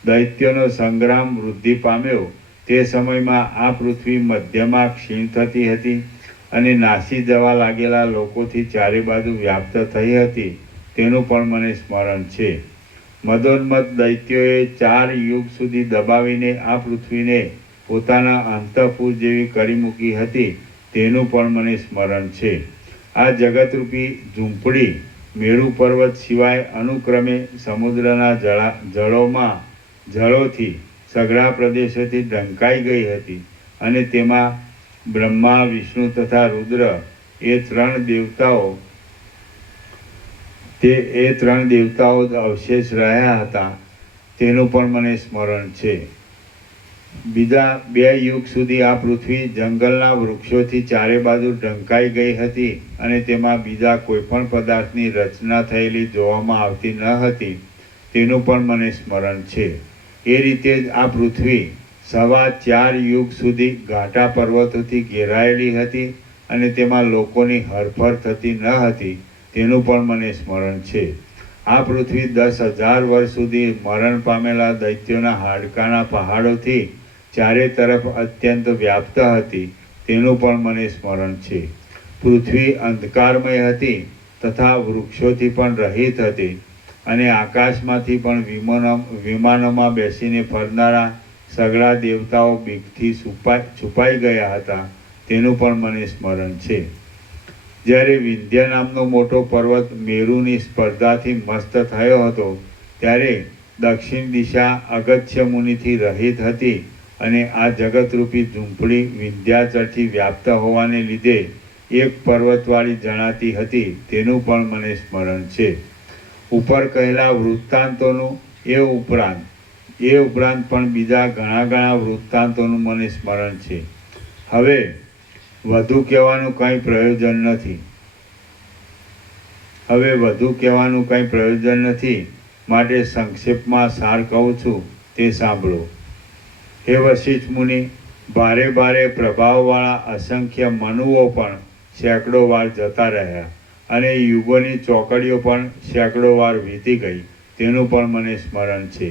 દૈત્યનો સંગ્રામ વૃદ્ધિ પામ્યો તે સમયમાં આ પૃથ્વી મધ્યમાં ક્ષીણ થતી હતી અને નાસી જવા લાગેલા લોકોથી ચારે બાજુ વ્યાપ્ત થઈ હતી તેનું પણ મને સ્મરણ છે. મદોન્મત્ત દૈત્યોએ 4 યુગ સુધી દબાવીને આ પૃથ્વીને પોતાના અંતઃપુર જેવી કરી મૂકી હતી તેનું પણ મને સ્મરણ છે. આ જગતરૂપી ઝૂંપડી મેરુ પર્વત સિવાય અનુક્રમે સમુદ્રના જળોથી સઘળા પ્રદેશોથી ઢંકાઈ ગઈ હતી અને તેમાં બ્રહ્મા, વિષ્ણુ તથા રુદ્ર એ ત્રણ દેવતાઓ જ અવશેષ રહ્યા હતા તેનું પણ મને સ્મરણ છે. બીજા 2 યુગ સુધી આ પૃથ્વી જંગલના વૃક્ષોથી ચારે બાજુ ઢંકાઈ ગઈ હતી અને તેમાં બીજા કોઈપણ પદાર્થની રચના થયેલી જોવામાં આવતી ન હતી તેનું પણ મને સ્મરણ છે. એ રીતે જ આ પૃથ્વી 4.25 યુગ સુધી ઘાટા પર્વતોથી ઘેરાયેલી હતી અને તેમાં લોકોની હરફર થતી ન હતી તેનું પણ મને સ્મરણ છે. આ પૃથ્વી 10,000 વર્ષ સુધી મરણ પામેલા દૈત્યોના હાડકાના પહાડોથી ચારે તરફ અત્યંત વ્યાપ્ત હતી તેનું પણ મને સ્મરણ છે. પૃથ્વી અંધકારમય હતી તથા વૃક્ષોથી પણ રહિત હતી અને આકાશમાંથી પણ વિમાનોમાં બેસીને ફરનારા સઘળા દેવતાઓ બીકથી છુપાઈ ગયા હતા તેનું પણ મને સ્મરણ છે. જ્યારે વિંધ્ય નામનો મોટો પર્વત મેરુની સ્પર્ધાથી મસ્ત થયો હતો ત્યારે દક્ષિણ દિશા અગસ્ત્ય મુનિથી રહિત હતી અને આ જગતરૂપી ઝૂંપડી વિંધ્યાચળથી વ્યાપ્ત હોવાને લીધે એક પર્વતવાળી જણાતી હતી તેનું પણ મને સ્મરણ છે. ઉપર કહેલા વૃત્તાંતોનું એ ઉપરાંત પણ બીજા ઘણા વૃત્તાંતોનું મને સ્મરણ છે. હવે વધુ કહેવાનું કંઈ પ્રયોજન નથી માટે સંક્ષેપમાં સાર કહું છું તે સાંભળો. હે વશિષ્ઠ મુનિ, ભારે પ્રભાવવાળા અસંખ્ય મનુઓ પણ સેંકડો વાર જતા રહ્યા અને યુગોની ચોકડીઓ પણ સેંકડો વાર વીતી ગઈ તેનું પણ મને સ્મરણ છે.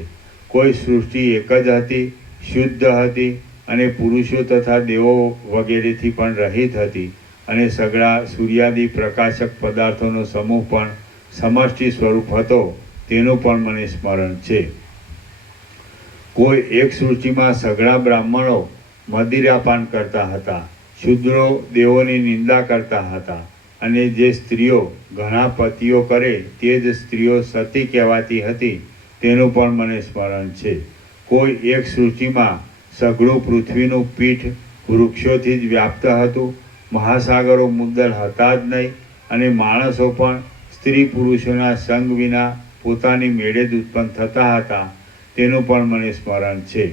કોઈ સૃષ્ટિ એક જ હતી, શુદ્ધ હતી અને પુરુષો તથા દેવો વગેરેથી પણ રહિત હતી અને સઘળા સૂર્યાદિ પ્રકાશક પદાર્થોનો સમૂહ પણ સમષ્ટિ સ્વરૂપ હતો તેનું પણ મને સ્મરણ છે. કોઈ એક સૃષ્ટિમાં સઘળા બ્રાહ્મણો મદિરાપાન કરતા હતા, શૂદ્રો દેવોની નિંદા કરતા હતા અને જે સ્ત્રીઓ ઘણા પતિઓ કરે તે જ સ્ત્રીઓ સતી કહેવાતી હતી તેનું પણ મને સ્મરણ છે. કોઈ એક સૃષ્ટિમાં સઘળું પૃથ્વીનું પીઠ વૃક્ષોથી જ વ્યાપ્ત હતું, મહાસાગરો મુદ્દલ હતા જ નહીં અને માણસો પણ સ્ત્રી પુરુષોના સંગ વિના પોતાની મેળે જ ઉત્પન્ન થતા હતા તેનું પણ મને સ્મરણ છે.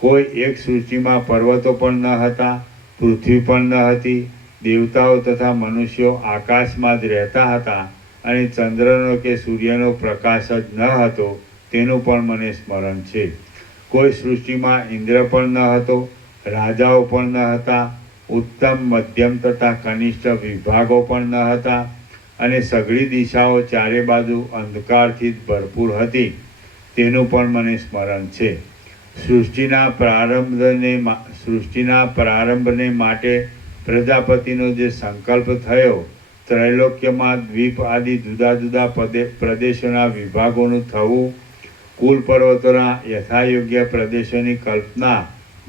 કોઈ એક સૃષ્ટિમાં પર્વતો પણ ન હતા, પૃથ્વી પણ ન હતી, દેવતાઓ તથા મનુષ્યો આકાશમાં જ રહેતા હતા અને ચંદ્રનો કે સૂર્યનો પ્રકાશ જ ન હતો તેનું પણ મને સ્મરણ છે. કોઈ સૃષ્ટિમાં ઇન્દ્ર પણ ન હતો, રાજાઓ પણ ન હતા, ઉત્તમ, મધ્યમ તથા કનિષ્ઠ વિભાગો પણ ન હતા અને સઘળી દિશાઓ ચારે બાજુ અંધકારથી જ ભરપૂર હતી તેનું પણ મને સ્મરણ છે. સૃષ્ટિના પ્રારંભને માટે પ્રજાપતિનો જે સંકલ્પ થયો, ત્રૈલોક્યમાં દ્વીપ આદિ જુદા પ્રદેશોના વિભાગોનું થવું, કુલ પર્વતોના યથાયોગ્ય પ્રદેશોની કલ્પના,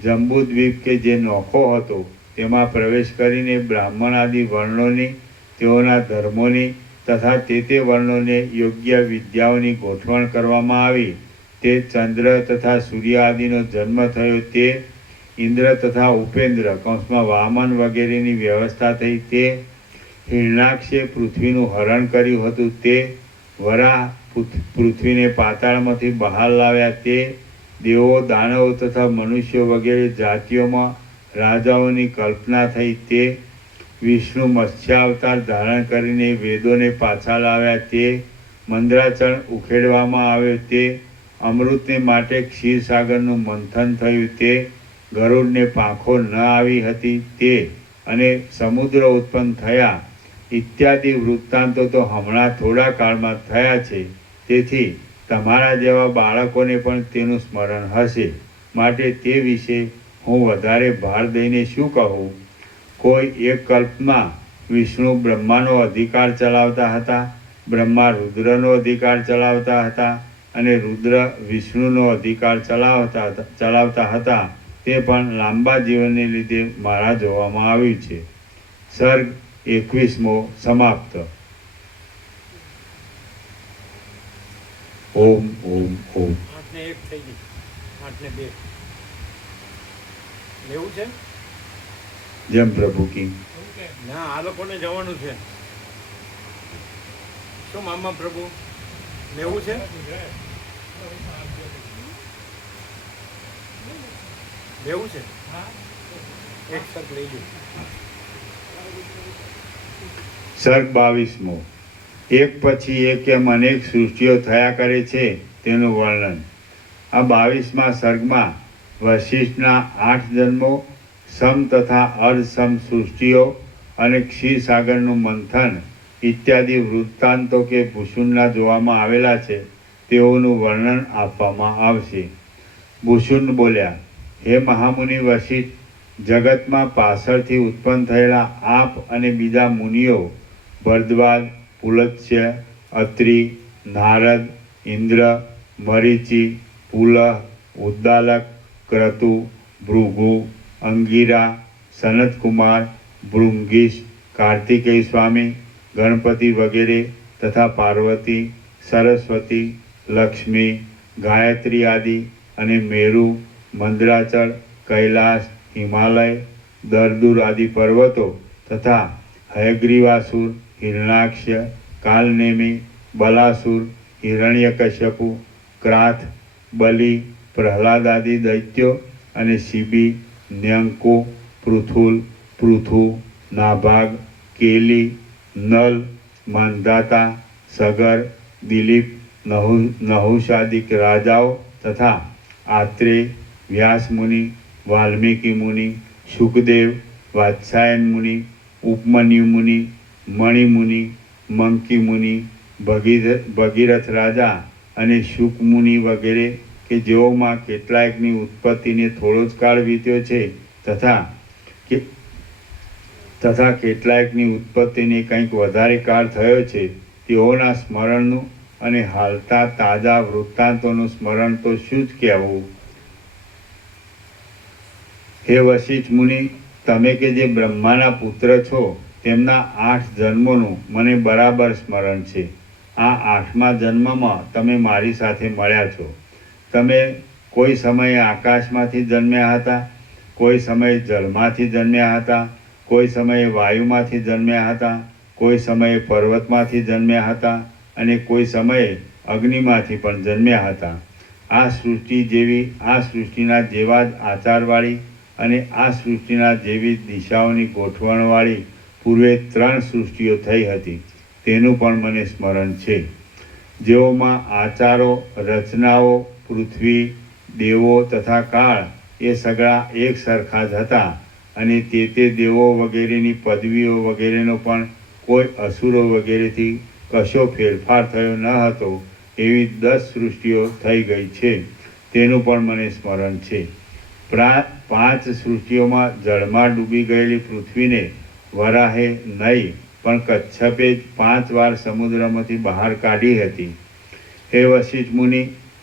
જંબુદ્વીપ કે જે નોખો હતો તેમાં પ્રવેશ કરીને બ્રાહ્મણ આદિ વર્ણોની તેઓના ધર્મોની તથા તે વર્ણોને યોગ્ય વિદ્યાઓની ગોઠવણ કરવામાં આવી. તે ચંદ્ર તથા સૂર્ય આદિનો જન્મ થયો. તે ઇન્દ્ર તથા ઉપેન્દ્ર કૌંસમાં વામન વગેરેની વ્યવસ્થા થઈ. તે હિરણાક્ષે પૃથ્વીનું હરણ કર્યું હતું. તે વરાહ પૃથ્વીને પાતાળમાંથી બહાર લાવ્યા. તે દેવો, દાનવો તથા મનુષ્યો વગેરે જાતિઓમાં રાજાઓની કલ્પના થઈ. તે વિષ્ણુ મત્સ્ય અવતાર ધારણ કરીને વેદોને પાછા લાવ્યા. તે મંદરાચળ ઉખેડવામાં આવ્યો. તે અમૃતને માટે ક્ષીરસાગરનું મંથન થયું. તે ગરુડને પાંખો ન આવી હતી. તે અને સમુદ્ર ઉત્પન્ન થયા ઇત્યાદિ વૃત્તાંતો તો હમણાં થોડા કાળમાં થયા છે. તેથી તમારા જેવા બાળકોને પણ તેનું સ્મરણ હશે. માટે તે વિશે હું વધારે ભાર દઈને શું કહું? કોઈ એક કલ્પમાં વિષ્ણુ બ્રહ્માનો અધિકાર ચલાવતા હતા, બ્રહ્મા રુદ્રનો અધિકાર ચલાવતા હતા અને રુદ્ર વિષ્ણુનો અધિકાર ચલાવતા હતા. તે પણ લાંબા જીવનને લીધે મારા જોવામાં આવ્યું છે. સર્ગ 21મો સમાપ્ત. ઓમ ઓમ ઓમ. 8 ને 1 થઈ ગઈ. 8 ને 2 લેવું છે? જેમ પ્રભુ કી. ના, આ લોકોને જવાનું છે. શું મામા પ્રભુ લેવું છે? લેવું છે? એક સર્ગ લઈ લો. સર્ગ 22મો. એક પછી એક એમ અનેક સૃષ્ટિઓ થયા કરે છે તેનું વર્ણન. આ 22મા સર્ગમાં વશિષ્ઠના 8 જન્મો, સમ તથા અર્ધસમ સૃષ્ટિઓ અને ક્ષીરસાગરનું મંથન ઇત્યાદિ વૃત્તાંતો કે ભૂષુંડના જોવામાં આવેલા છે તેઓનું વર્ણન આપવામાં આવશે. ભૂષુંડ બોલ્યા, હે મહામુનિ વશિષ્ઠ, જગતમાં પાછળથી ઉત્પન્ન થયેલા આપ અને બીજા મુનિઓ ભરદ્વાજ, પુલત્સ્ય, અત્રિ, નારદ, ઇન્દ્ર, મરીચી, પુલહ, ઉદ્દાલક, ક્રતુ, ભૃગુ, અંગિરા, સનતકુમાર, ભૃંગીશ, કાર્તિકેય સ્વામી, ગણપતિ વગેરે તથા પાર્વતી, સરસ્વતી, લક્ષ્મી, ગાયત્રી આદિ અને મેરુ, મંદરાચળ, કૈલાસ, હિમાલય, દરદુર આદિ પર્વતો તથા હયગ્રીવાસુર, હિરણાક્ષ, કાલનેમી, બલાસુર, હિરણ્યકશ્યપુ, ક્રાથ, બલિ, પ્રહલાદ આદિ દૈત્યો અને શિબી, ન્યંકુ, પૃથુલ, પૃથુ, નાભાગ, કેલી, નલ, માંધાતા, સગર, દિલીપ, નહુષાદિક રાજાઓ તથા આત્રેય, વ્યાસ મુનિ, વાલ્મીકી મુનિ, શુકદેવ, વાત્સાયન મુનિ, ઉપમન્યુ મુનિ, મણિ મુનિ, મંકી મુનિ, ભગીરથ રાજા અને શુક મુનિ વગેરે કે જેઓમાં કેટલાકની ઉત્પત્તિને થોડો જ કાળ વીત્યો છે તથા કેટલાકની ઉત્પત્તિને કંઈક વધારે કાળ થયો છે, તેઓના સ્મરણનું અને હાલતા તાજા વૃત્તાંતોનું સ્મરણ તો શું જ કહેવું. હે વશિષ્ઠ મુનિ, તમે કે જે બ્રહ્માના પુત્ર છો તેમના 8 જન્મોનું મને બરાબર સ્મરણ છે. આ 8મા જન્મમાં તમે મારી સાથે મળ્યા છો. તમે કોઈ સમયે આકાશમાંથી જન્મ્યા હતા, કોઈ સમયે જળમાંથી જન્મ્યા હતા, કોઈ સમયે વાયુમાંથી જન્મ્યા હતા, કોઈ સમયે પર્વતમાંથી જન્મ્યા હતા અને કોઈ સમયે અગ્નિમાંથી પણ જન્મ્યા હતા. આ સૃષ્ટિના જેવા જ આચારવાળી અને આ સૃષ્ટિના જેવી દિશાઓની ગોઠવણવાળી પૂર્વે 3 સૃષ્ટિઓ થઈ હતી તેનું પણ મને સ્મરણ છે. જેઓમાં આચારો, રચનાઓ, પૃથ્વી, દેવો તથા કાળ એ સગળા એક સરખા જ હતા અને તે દેવો વગેરેની પદવીઓ વગેરેનો પણ કોઈ અસુરો વગેરેથી કશો ફેરફાર થયો ન હતો એવી 10 સૃષ્ટિઓ થઈ ગઈ છે તેનું પણ મને સ્મરણ છે. 5 સૃષ્ટિઓમાં જળમાં ડૂબી ગયેલી પૃથ્વીને વરાહે નહીં પણ કચ્છપે જ 5 વાર સમુદ્રમાંથી બહાર કાઢી હતી. હે વશિષ્ઠ મુનિ,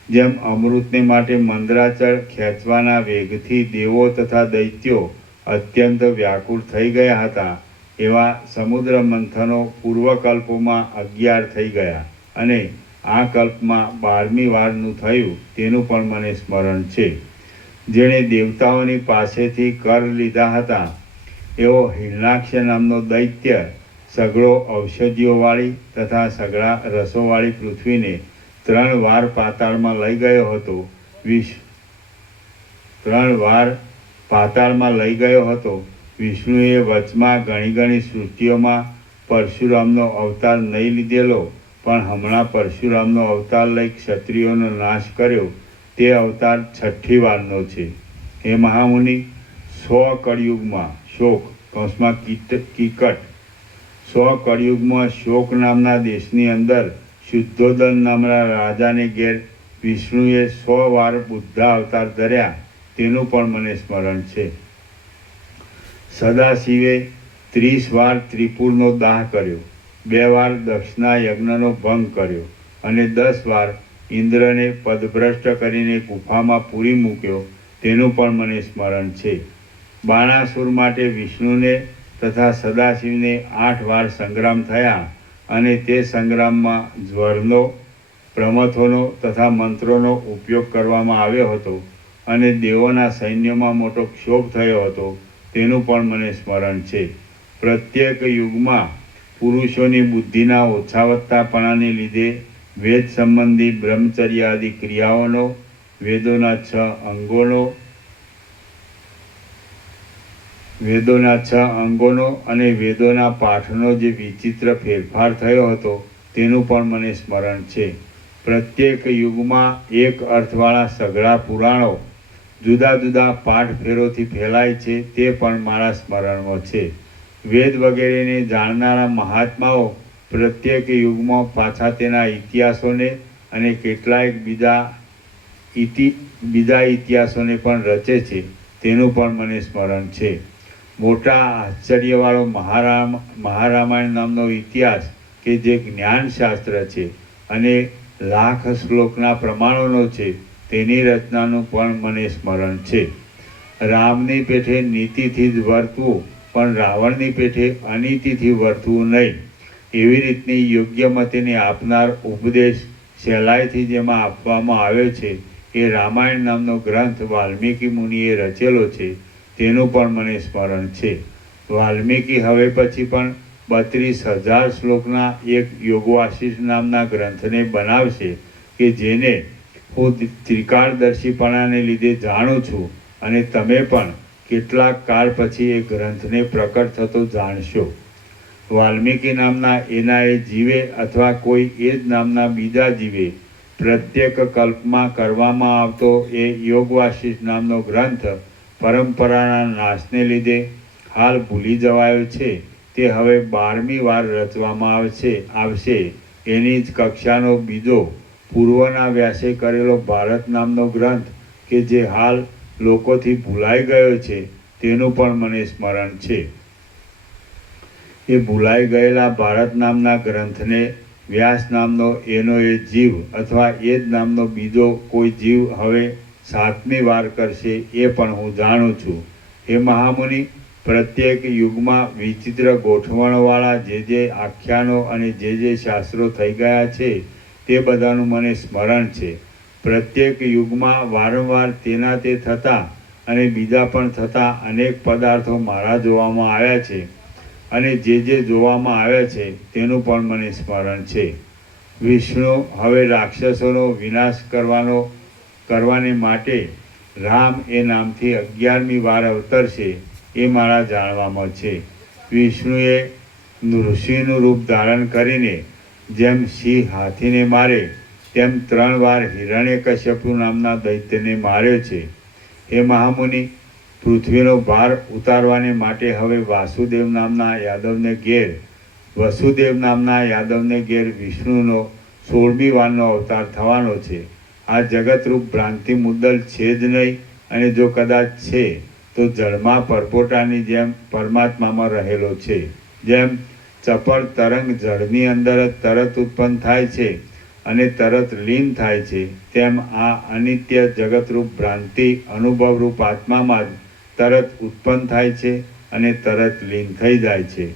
જેમ અમૃતને માટે મંદરાચળ ખેંચવાના વેગથી દેવો તથા દૈત્યો અત્યંત વ્યાકુળ થઈ ગયા હતા, એવા સમુદ્ર મંથનો પૂર્વકલ્પોમાં 11 થઈ ગયા અને આ કલ્પમાં 12મી વારનું થયું તેનું પણ મને સ્મરણ છે. જેણે દેવતાઓની પાસેથી કર લીધા હતા એવો હિરણાક્ષ નામનો દૈત્ય સઘળો ઔષધિઓવાળી તથા સઘળા રસોવાળી પૃથ્વીને 3 વાર પાતાળમાં લઈ ગયો હતો. 3 વાર પાતાળમાં લઈ ગયો હતો. વિષ્ણુએ વચમાં ઘણી સૃષ્ટિઓમાં પરશુરામનો અવતાર નહીં લીધેલો, પણ હમણાં પરશુરામનો અવતાર લઈ ક્ષત્રિયોનો નાશ કર્યો તે અવતાર 6ઠ્ઠી વારનો છે. હે મહામુનિ, 100 કળિયુગમાં શોક કૌંસમાં કીકટ 100 કળિયુગમાં શોક નામના દેશની અંદર શુદ્ધોદન નામના રાજાને ઘેર વિષ્ણુએ 100 વાર બુદ્ધ અવતાર ધર્યા તેનું પણ મને સ્મરણ છે. સદાશિવે 30 વાર ત્રિપુરનો દાહ કર્યો, 2 વાર દક્ષના યજ્ઞનો ભંગ કર્યો અને 10 વાર ઇન્દ્રને પદભ્રષ્ટ કરીને ગુફામાં પૂરી મૂક્યો તેનું પણ મને સ્મરણ છે. બાણાસુર માટે વિષ્ણુને તથા સદાશિવને 8 વાર સંગ્રામ થયા અને તે સંગ્રામમાં જ્વરનો, પ્રમથોનો તથા મંત્રોનો ઉપયોગ કરવામાં આવ્યો હતો અને દેવોના સૈન્યમાં મોટો ક્ષોભ થયો હતો તેનું પણ મને સ્મરણ છે. પ્રત્યેક યુગમાં પુરુષોની બુદ્ધિના ઓછા વધતાપણાને લીધે વેદ સંબંધી બ્રહ્મચર્ય આદિ ક્રિયાઓનો, વેદોના 6 અંગોનો અને વેદોના પાઠનો જે વિચિત્ર ફેરફાર થયો હતો તેનું પણ મને સ્મરણ છે. પ્રત્યેક યુગમાં એક અર્થવાળા સઘળા પુરાણો જુદા જુદા પાઠ ફેરોથી ફેલાય છે તે પણ મારા સ્મરણમાં છે. વેદ વગેરેને જાણનારા મહાત્માઓ પ્રત્યેક યુગમાં પાછા તેના ઇતિહાસોને અને કેટલાયક બીજા ઇતિહાસોને પણ રચે છે તેનું પણ મને સ્મરણ છે. મોટા આશ્ચર્યવાળો મહારામાયણ નામનો ઇતિહાસ કે જે જ્ઞાનશાસ્ત્ર છે અને લાખ શ્લોકના પ્રમાણોનો છે તેની રચનાનું પણ મને સ્મરણ છે. રામની પેઠે નીતિથી જ વર્તવું પણ રાવણની પેઠે અનીતિથી વર્તવું નહીં એવી રીતની યોગ્ય મતિને આપનાર ઉપદેશ સહેલાઈથી જેમાં આપવામાં આવ્યો છે એ રામાયણ નામનો ગ્રંથ વાલ્મીકી મુનિએ રચેલો છે તેનું પણ મને સ્મરણ છે. વાલ્મીકી હવે પછી પણ 32,000 શ્લોકના એક યોગવાસિષ્ઠ નામના ગ્રંથને બનાવશે કે જેને હું ત્રિકાળદર્શીપણાને લીધે જાણું છું અને તમે પણ કેટલાક કાળ પછી એ ગ્રંથને પ્રકટ થતો જાણશો. વાલ્મીકી નામના એના એ જીવે અથવા કોઈ એ જ નામના બીજા જીવે પ્રત્યેક કલ્પમાં કરવામાં આવતો એ યોગવાસિષ્ઠ નામનો ગ્રંથ પરંપરાના નાશને લીધે હાલ ભૂલી જવાયો છે તે હવે 12મી વાર રચવામાં આવશે. એની જ કક્ષાનો બીજો પૂર્વના વ્યાસે કરેલો ભારત નામનો ગ્રંથ કે જે હાલ લોકોથી ભૂલાઈ ગયો છે તેનું પણ મને સ્મરણ છે. એ ભૂલાઈ ગયેલા ભારત નામના ગ્રંથને વ્યાસ નામનો એનો એ જીવ અથવા એ જ નામનો બીજો કોઈ જીવ હવે 7મી વાર કરશે એ પણ હું જાણું છું. એ મહામુનિ, પ્રત્યેક યુગમાં વિચિત્ર ગોઠવણવાળા જે આખ્યાનો અને જે શાસ્ત્રો થઈ ગયા છે તે બધાનું મને સ્મરણ છે. પ્રત્યેક યુગમાં વારંવાર તેના તે થતા અને બીજા પણ થતા અનેક પદાર્થો મારા જોવામાં આવ્યા છે અને જે જોવામાં આવ્યા છે તેનું પણ મને સ્મરણ છે. વિષ્ણુ હવે રાક્ષસોનો વિનાશ કરવાને માટે રામ એ નામથી 11મી વાર અવતરશે એ મારા જાણવામાં છે. વિષ્ણુએ ઋષિનું રૂપ ધારણ કરીને જેમ સિંહ હાથીને મારે તેમ 3 વાર હિરણ્યકશ્યપુ નામના દૈત્યને માર્યો છે. હે મહામુનિ, પૃથ્વીનો ભાર ઉતારવાને માટે હવે વસુદેવ નામના યાદવને ઘેર વિષ્ણુનો 16મી વારનો અવતાર થવાનો છે. આ જગતરૂપ ભ્રાંતિ મુદ્દલ છે જ નહીં અને જો કદાચ છે તો જળમાં પરપોટાની જેમ પરમાત્મામાં રહેલો છે. જેમ ચપળ તરંગ જળની અંદર જ તરત ઉત્પન્ન થાય છે અને તરત લીન થાય છે તેમ આ અનિત્ય જગતરૂપ ભ્રાંતિ અનુભવરૂપ આત્મામાં જ તરત ઉત્પન્ન થાય છે અને તરત લીન થઈ જાય છે.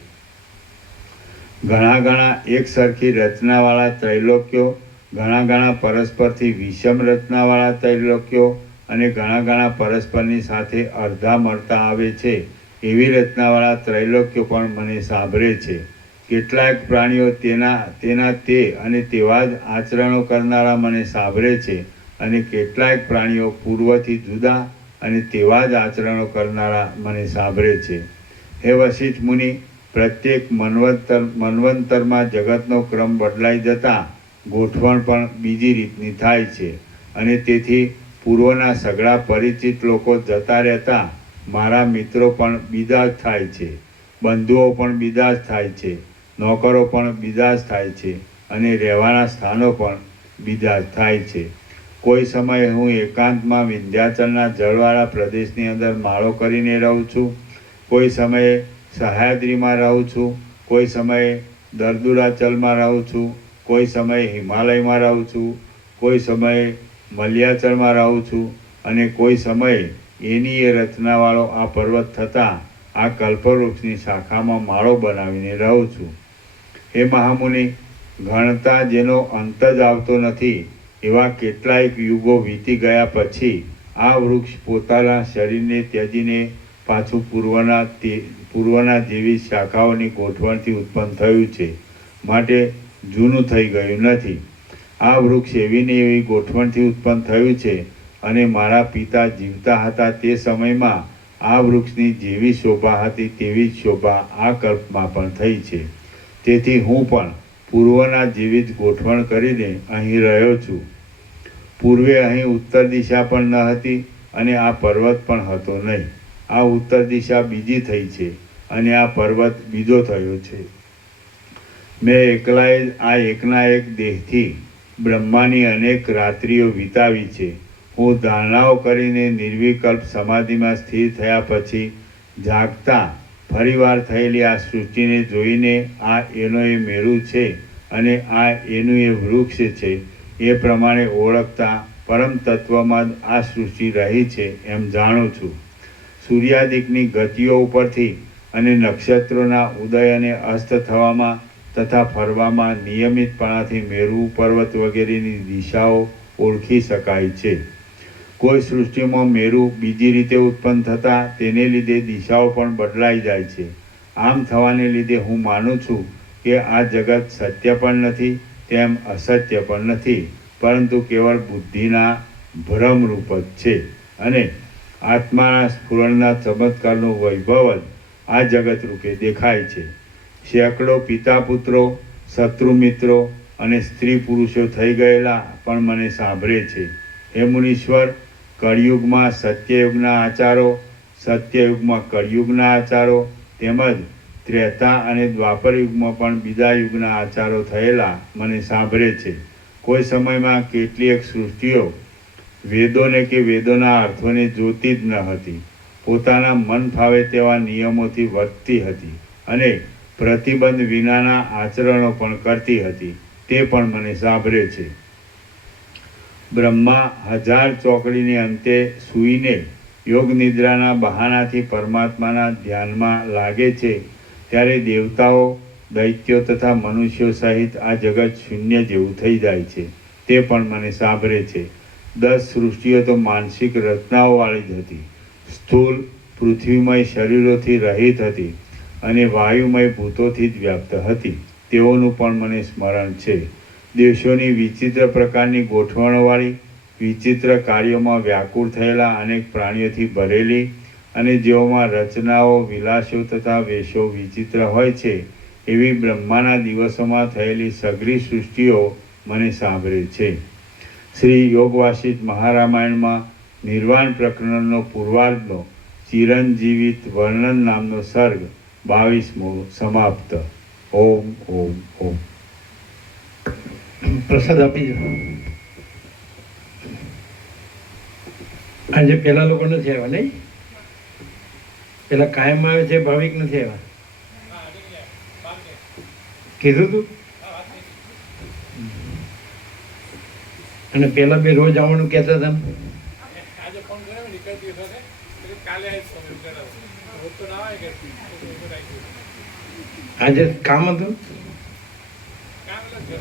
ઘણા એક સરખી રચનાવાળા ત્રૈલોક્યો, ઘણા પરસ્પરથી વિષમ રચનાવાળા ત્રૈલોક્યો અને ઘણા પરસ્પરની સાથે અડધા મળતા આવે છે એવી રચનાવાળા ત્રૈલોક્યો પણ મને સાંભળે છે. કેટલાક પ્રાણીઓ તેના તે અને તેવા જ આચરણો કરનારા મને સાંભળે છે અને કેટલાક પ્રાણીઓ પૂર્વથી જુદા અને તેવા જ આચરણો કરનારા મને સાંભળે છે. હે વશિષ્ઠ મુનિ, પ્રત્યેક મન્વંતરમાં જગતનો ક્રમ બદલાઈ જતાં ગોઠવણ પણ બીજી રીતની થાય છે અને તેથી પૂર્વના સઘળા પરિચિત લોકો જતા રહેતા મારા મિત્રો પણ બીજા જ થાય છે, બંધુઓ પણ બીજા જ થાય છે, નોકરો પણ બીજા જ થાય છે અને રહેવાના સ્થાનો પણ બીજા જ થાય છે. કોઈ સમયે હું એકાંતમાં વિંધ્યાચલના જળવાળા પ્રદેશની અંદર માળો કરીને રહું છું, કોઈ સમયે સહ્યાદ્રીમાં રહું છું, કોઈ સમયે દર્દુરાચલમાં રહું છું, કોઈ સમયે હિમાલયમાં રહું છું, કોઈ સમયે મલ્યાચલમાં રહું છું અને કોઈ સમયે એની એ રચનાવાળો આ પર્વત થતાં આ કલ્પવૃક્ષની શાખામાં માળો બનાવીને રહું છું. હે મહામુનિ, ગણતા જેનો અંત જ આવતો નથી એવા કેટલાયક યુગો વીતી ગયા પછી આ વૃક્ષ પોતાના શરીરને ત્યજીને પાછું પૂર્વના જેવી શાખાઓની ગોઠવણથી ઉત્પન્ન થયું છે, માટે જૂનું થઈ ગયું નથી. આ વૃક્ષ એવી ને એવી ગોઠવણથી ઉત્પન્ન થયું છે અને મારા પિતા જીવતા હતા તે સમયમાં આ વૃક્ષની જેવી શોભા હતી તેવી જ શોભા આ કલ્પમાં પણ થઈ છે. તેથી હું પણ પૂર્વના જેવી જ ગોઠવણ કરીને અહીં રહ્યો છું. પૂર્વે અહીં ઉત્તર દિશા પણ ન હતી અને આ પર્વત પણ હતો નહીં. આ ઉત્તર દિશા બીજી થઈ છે અને આ પર્વત બીજો થયો છે. મેં એકલાએ જ આ એકના એક દેહથી બ્રહ્માની અનેક રાત્રિઓ વિતાવી છે. હું ધારણાઓ કરીને નિર્વિકલ્પ સમાધિમાં સ્થિર થયા પછી જાગતા ફરીવાર થયેલી આ સૃષ્ટિને જોઈને આ એનો એ મેરુ છે અને આ એનું એ વૃક્ષ છે એ પ્રમાણે ઓળખતા પરમ તત્વમાં જ આ સૃષ્ટિ રહી છે એમ જાણું છું. સૂર્યાદિકની ગતિઓ ઉપરથી અને નક્ષત્રોના ઉદય અને અસ્ત થવામાં તથા ફરવામાં નિયમિતપણાથી મેરુ પર્વત વગેરેની દિશાઓ ઓળખી શકાય છે. કોઈ સૃષ્ટિમાં મેરુ બીજી રીતે ઉત્પન્ન થતાં તેને લીધે દિશાઓ પણ બદલાઈ જાય છે. આમ થવાને લીધે હું માનું છું કે આ જગત સત્ય પણ નથી તેમ અસત્ય પણ નથી, પરંતુ કેવળ બુદ્ધિના ભ્રમરૂપ જ છે અને આત્માના સ્ફુરણના ચમત્કારનો વૈભવ જ આ જગત રૂપે દેખાય છે. સેંકડો પિતા પુત્રો, શત્રુ મિત્રો અને સ્ત્રી પુરુષો થઈ ગયેલા પણ મને સાંભળે છે. હે મુનીશ્વર, કળિયુગમાં સત્યયુગના આચારો, સત્યયુગમાં કળિયુગના આચારો તેમજ ત્રેતા અને દ્વાપર યુગમાં પણ બીજા યુગના આચારો થયેલા મને સાંભળે છે. કોઈ સમયમાં કેટલીક સૃષ્ટિઓ વેદોને કે વેદોના અર્થોને જોતી જ ન હતી, પોતાના મન ફાવે તેવા નિયમોથી વર્તતી હતી અને પ્રતિબંધ વિનાના આચરણો પણ કરતી હતી, તે પણ મને સાંભળે છે. બ્રહ્મા 1000 ચોકડીને અંતે સૂઈને યોગ નિદ્રાના બહાનાથી પરમાત્માના ધ્યાનમાં લાગે છે ત્યારે દેવતાઓ, દૈત્યો તથા મનુષ્યો સહિત આ જગત શૂન્ય જેવું થઈ જાય છે, તે પણ મને સાંભળે છે. 10 સૃષ્ટિઓ તો માનસિક રચનાઓવાળી જ હતી, સ્થૂળ પૃથ્વીમય શરીરોથી રહિત હતી અને વાયુમય ભૂતોથી જ વ્યાપ્ત હતી, તેઓનું પણ મને સ્મરણ છે. દેશોની વિચિત્ર પ્રકારની ગોઠવણોવાળી, વિચિત્ર કાર્યોમાં વ્યાકુળ થયેલા અનેક પ્રાણીઓથી ભરેલી અને જેઓમાં રચનાઓ, વિલાસો તથા વેશો વિચિત્ર હોય છે એવી બ્રહ્માના દિવસોમાં થયેલી સઘળી સૃષ્ટિઓ મને સાંભળે છે. શ્રી યોગ વાસિષ્ઠ મહારામાયણમાં નિર્વાણ પ્રકરણનો પૂર્વાર્ધનો ચિરંજીવિત વર્ણન નામનો સર્ગ 22મો સમાપ્ત. ઓમ ઓમ ઓમ. પ્રસાદ આપી દો. આજે પેલા લોકો નથી આવ્યા નહીં, પેલા કાયમ આવે છે, ભાવિક નથી આવ્યા. કીધું તું? અને પેલા બે રોજ આવવાનું કહેતા હતા ને? આજે કામ હતું. હે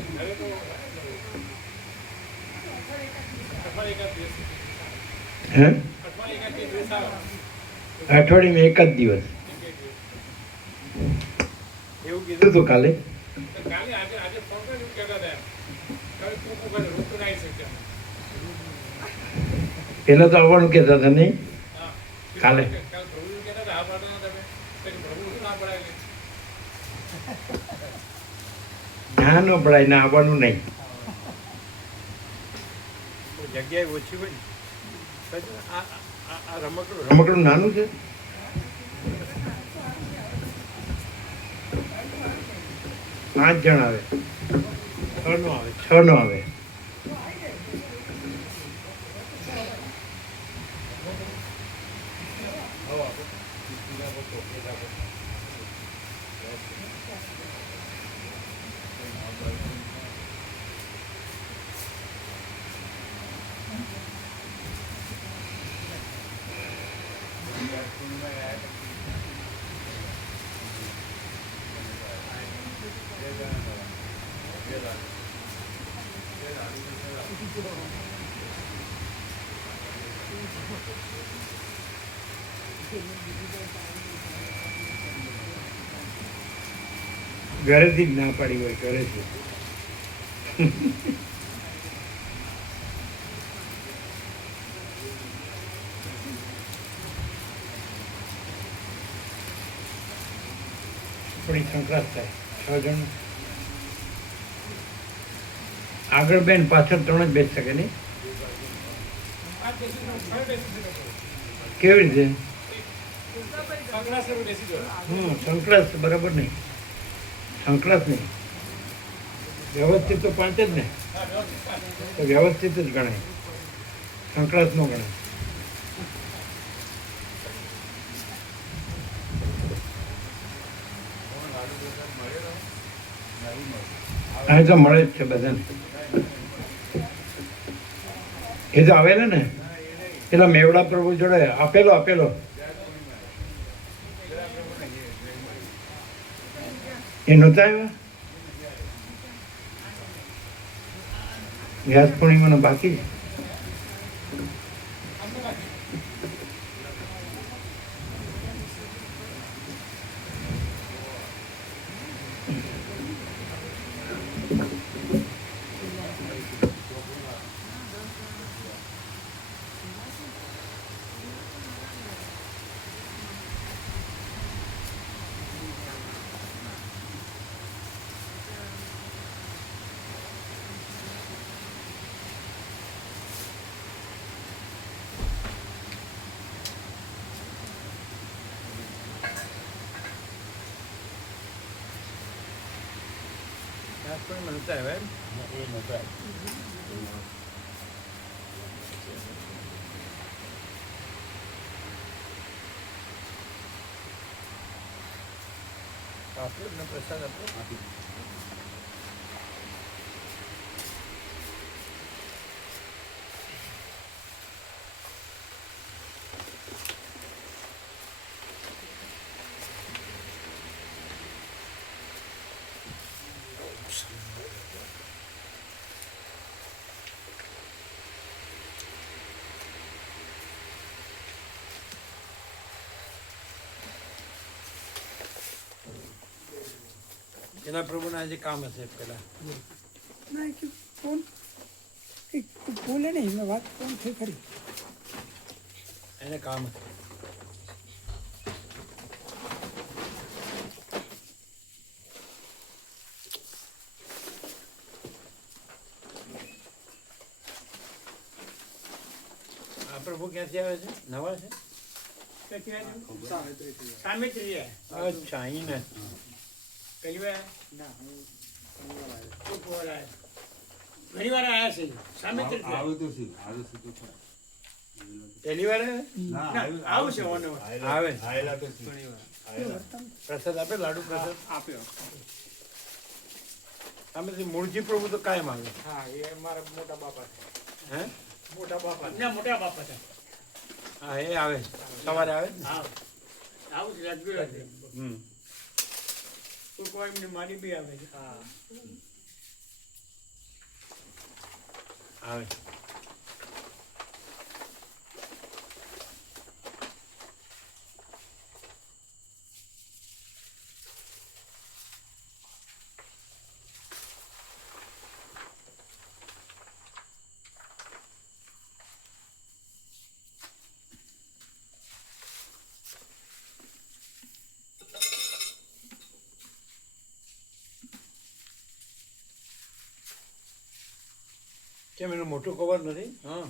અઠવાડિયામાં એક જ દિવસ એવું કીધું કીધું તું કાલે પેલા તો આવવાનું કહેતા હતા નહીં કાલે ના ન પડાય ના આવવાનું નહીં કોઈ જગ્યાએ ઓછી હોય ને પછી આ રમકડું રમકડું નાનું છે 5 જણ આવે 6 નો આવે 6 નો આવે ઘરેથી જ ના પાડી હોય ઘરેથી થોડી સંક્રાંત થાય 6 જણ આગળ બેન પાછળ 3 જ બેસી શકે નહીં કેવી રીતે સંક્રાંત બરાબર નહીં સંક્રાંત નહીં વ્યવસ્થિત તો 5 જ ને તો વ્યવસ્થિત જ ગણાય સંક્રાંત નો ગણાય અહીં તો મળે જ છે બધાને એ તો આવેલા ને પેલા મેવડા પ્રભુ જોડે આપેલો એ નહોતા આવ્યા વ્યાસ પૂર્ણિમાનો બાકી છે કોઈ નહોતા આવ્યા એમ? આપ્યો ને પ્રસાદ આપ્યો એના પ્રભુના આજે કામ હશે પેલા ના કે ફોન કંઈક બોલે નહીં મેં વાત ફોન થઈ ખરી એને કામ હશે આ પ્રભુ ક્યાંથી આવે છે નવા છે સામેત્રી અચ્છા અહીં ને પહેલી વાર ઘણી વાર આવ્યા છે સામેત્રી પહેલી વાર આવું છે આવે પ્રસાદ આપે લાડુ પ્રસાદ આપ્યો સામેથી મૂળજી પ્રભુ તો કાયમ આવે હા એ મારા મોટા બાપા છે હે મોટા બાપા ના મોટા બાપા છે હા એ આવે સવારે આવે ને હા આવું છે રાજગુરા છે 嗯 તો કોઈ એમને મારી બી આવે છે હા 嗯 હમ. 嗯 હમ. 嗯 હમ. આવે કેમ એનું મોટું કવર નથી હા